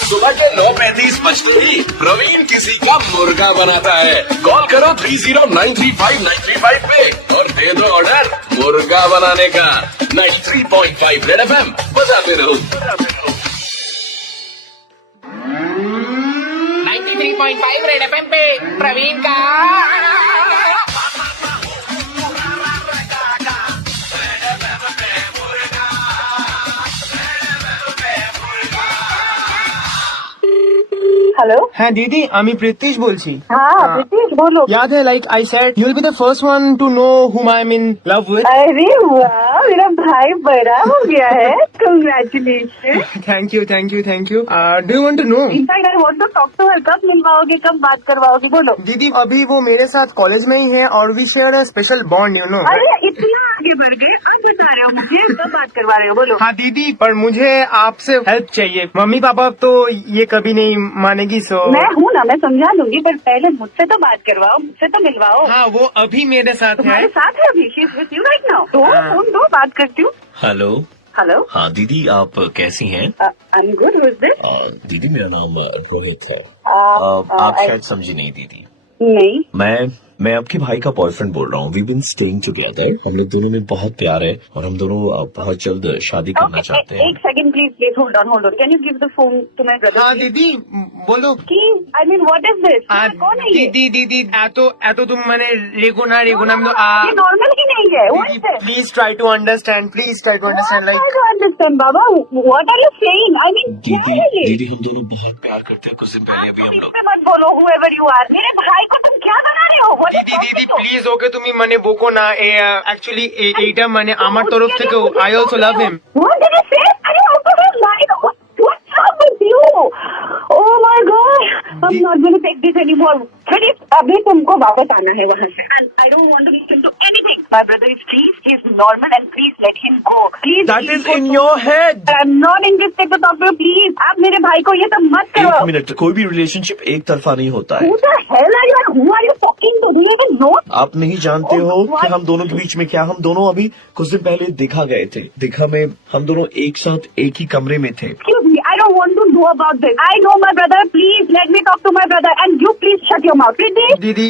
सुबह के 9:35 बजते ही प्रवीण किसी का मुर्गा बनाता है। कॉल करो 30935935 पे और दे दो ऑर्डर मुर्गा बनाने का। 93.5 रेड एफएम बजाते रहो। 93.5 रेड एफएम पे प्रवीण का हेलो, হ্যাঁ দিদি, আমি প্রীতিশ বলছি। हाँ प्रीतिश बोलो। याद है, like I said you will be the first one to know whom I am in love with. अरे वाह, मेरा भाई बड़ा हो गया है, congratulation. Thank you thank you thank you. Do you want to know? In fact I want to talk to her. कब मिलवाओगे, कब बात करवाओगे, बोलो। दीदी अभी वो मेरे साथ कॉलेज में ही है और we share a special bond, you know. अरे इतना आगे बढ़ गए, आज बता रहे हो मुझे, कब बात करवा रहे हो, बोलो। हाँ दीदी, पर मुझे आपसे हेल्प चाहिए। मम्मी पापा तो ये कभी नहीं मानेगी, सो मैं हूँ ना, मैं समझा दूंगी, पर पहले मुझसे तो बात करवाओ, मुझसे तो मिलवाओ। हाँ वो अभी मेरे साथ है। तुम्हारे साथ है अभी, she is with you right now. तो फोन दो, बात करती हूँ। हेलो। हेलो, हाँ दीदी, आप कैसी हैं? I am good. Who is this? दीदी मेरा नाम रोहित है। आप आप शायद समझी नहीं दीदी। नहीं, मैं आपके भाई का बॉयफ्रेंड बोल रहा हूँ। We been staying together. हम लोग दोनों में बहुत प्यार है और हम दोनों बहुत जल्द शादी करना चाहते हैं। एक second please, please hold on. Can you give the phone to my brother? हाँ दीदी बोलो। I mean what is this? कौन है ये? दीदी এত तुम মানে রেগো না ये नॉर्मल ही नहीं है। What is this? Please try to understand, please try to understand. I don't understand, बाबा। What are you saying? I mean, क्या है ये? दीदी हम दोनों बहुत प्यार करते हैं। कुछ दिन पहले अभी हम लोग। मत बोलो, whoever you are। मेरे भाई को तुम क्या बना रहे हो? What is দিদি happening to? প্লিজ ওকে তুমি মানে বকো না। অ্যাকচুয়ালি এইটা মানে আমার তরফ থেকে I also love him. What did you say? अरे आपको मैं line what's up with you? Oh my God! I'm not going to take this anymore. Please, अभी तुमको वापस आना है वहाँ से. And I don't want to listen to anything. My brother is please, he's normal and please let him go. Please. That is in your head. I'm not interested to talk to you. Please, आप मेरे भाई को ये सब मत करो. एक minute, कोई भी रिलेशनशिप एक तरफा नहीं होता है। Who the hell are you? Who are you talking to? Do you even know? आप नहीं जानते हो कि हम दोनों के बीच में क्या। हम दोनों अभी कुछ दिन पहले दिखा गए थे। दिखा में हम दोनों एक साथ एक ही कमरे में थे। Excuse me, I don't want to know about this. I know my brother. Please let me talk to my brother, and you please shut your mouth. Pritesh, दीदी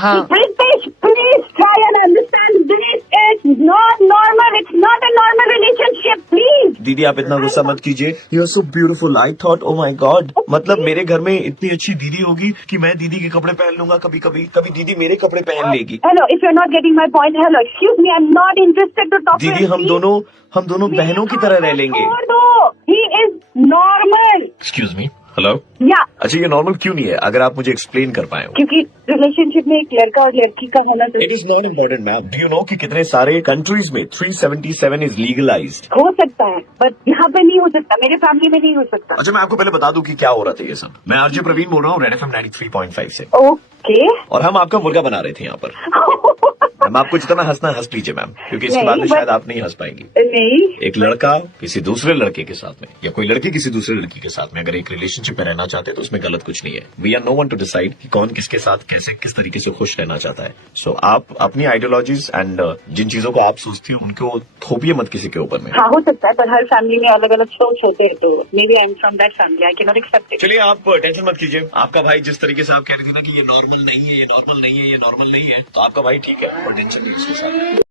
हाँ Pritesh, please try and understand. This is not normal. It's not a normal relationship. Please. दीदी आप इतना गुस्सा मत कीजिए। You are so beautiful. I thought oh my god, मतलब मेरे घर में इतनी अच्छी दीदी होगी कि मैं दीदी के कपड़े पहन लूंगा कभी कभी, कभी दीदी मेरे कपड़े पहन लेगी। Hello, if you're not getting my point, hello. Excuse me, I'm not interested to talk to दीदी him. हम दोनों बहनों की तरह रह लेंगे। छोड़ दो. He is normal. Excuse me, hello. Yeah. अच्छा ये नॉर्मल क्यों नहीं है? अगर आप मुझे एक्सप्लेन कर पाए। क्योंकि रिलेशनशिप में एक लड़का और लड़की का होना इट चाहिए. Is not important ma'am. Do you know कि कितने सारे कंट्रीज में 377 इज लीगलाइज्ड। हो सकता है, बट यहाँ पे नहीं हो सकता. मेरे फैमिली में नहीं हो सकता. अच्छा मैं आपको पहले बता दूं कि क्या हो रहा था ये सब। मैं आरजे प्रवीण बोल रहा हूँ रेड एफएम 93.5 से। ओके. और हम आपका मुर्गा बना रहे थे यहाँ पर। मैम आपको जितना हंसना हंस लीजिए मैम, क्योंकि इसके नहीं, बाद में but- शायद आप नहीं हंस पाएंगी। नहीं. एक लड़का किसी दूसरे लड़के के साथ में या कोई लड़की किसी दूसरे लड़की के साथ में अगर एक रिलेशनशिप में रहना चाहते हैं तो उसमें गलत कुछ नहीं है। We are no one to decide कि कौन किसके साथ कैसे किस तरीके से खुश रहना चाहता है। सो आप अपनी आइडियोलॉजीज एंड जिन चीजों को आप सोचती हो उनको थोपिए मत किसी के ऊपर में। हाँ हो सकता है, पर हर फैमिली में अलग अलग सोच होते हैं, तो maybe I am from that family. I can not accept it. चलिए आप टेंशन मत कीजिए। आपका भाई जिस तरीके से आप कह रहे थे ना कि ये नॉर्मल नहीं है, ये नॉर्मल नहीं है, ये नॉर्मल नहीं है, तो आपका भाई ठीक है और टेंशन नहीं।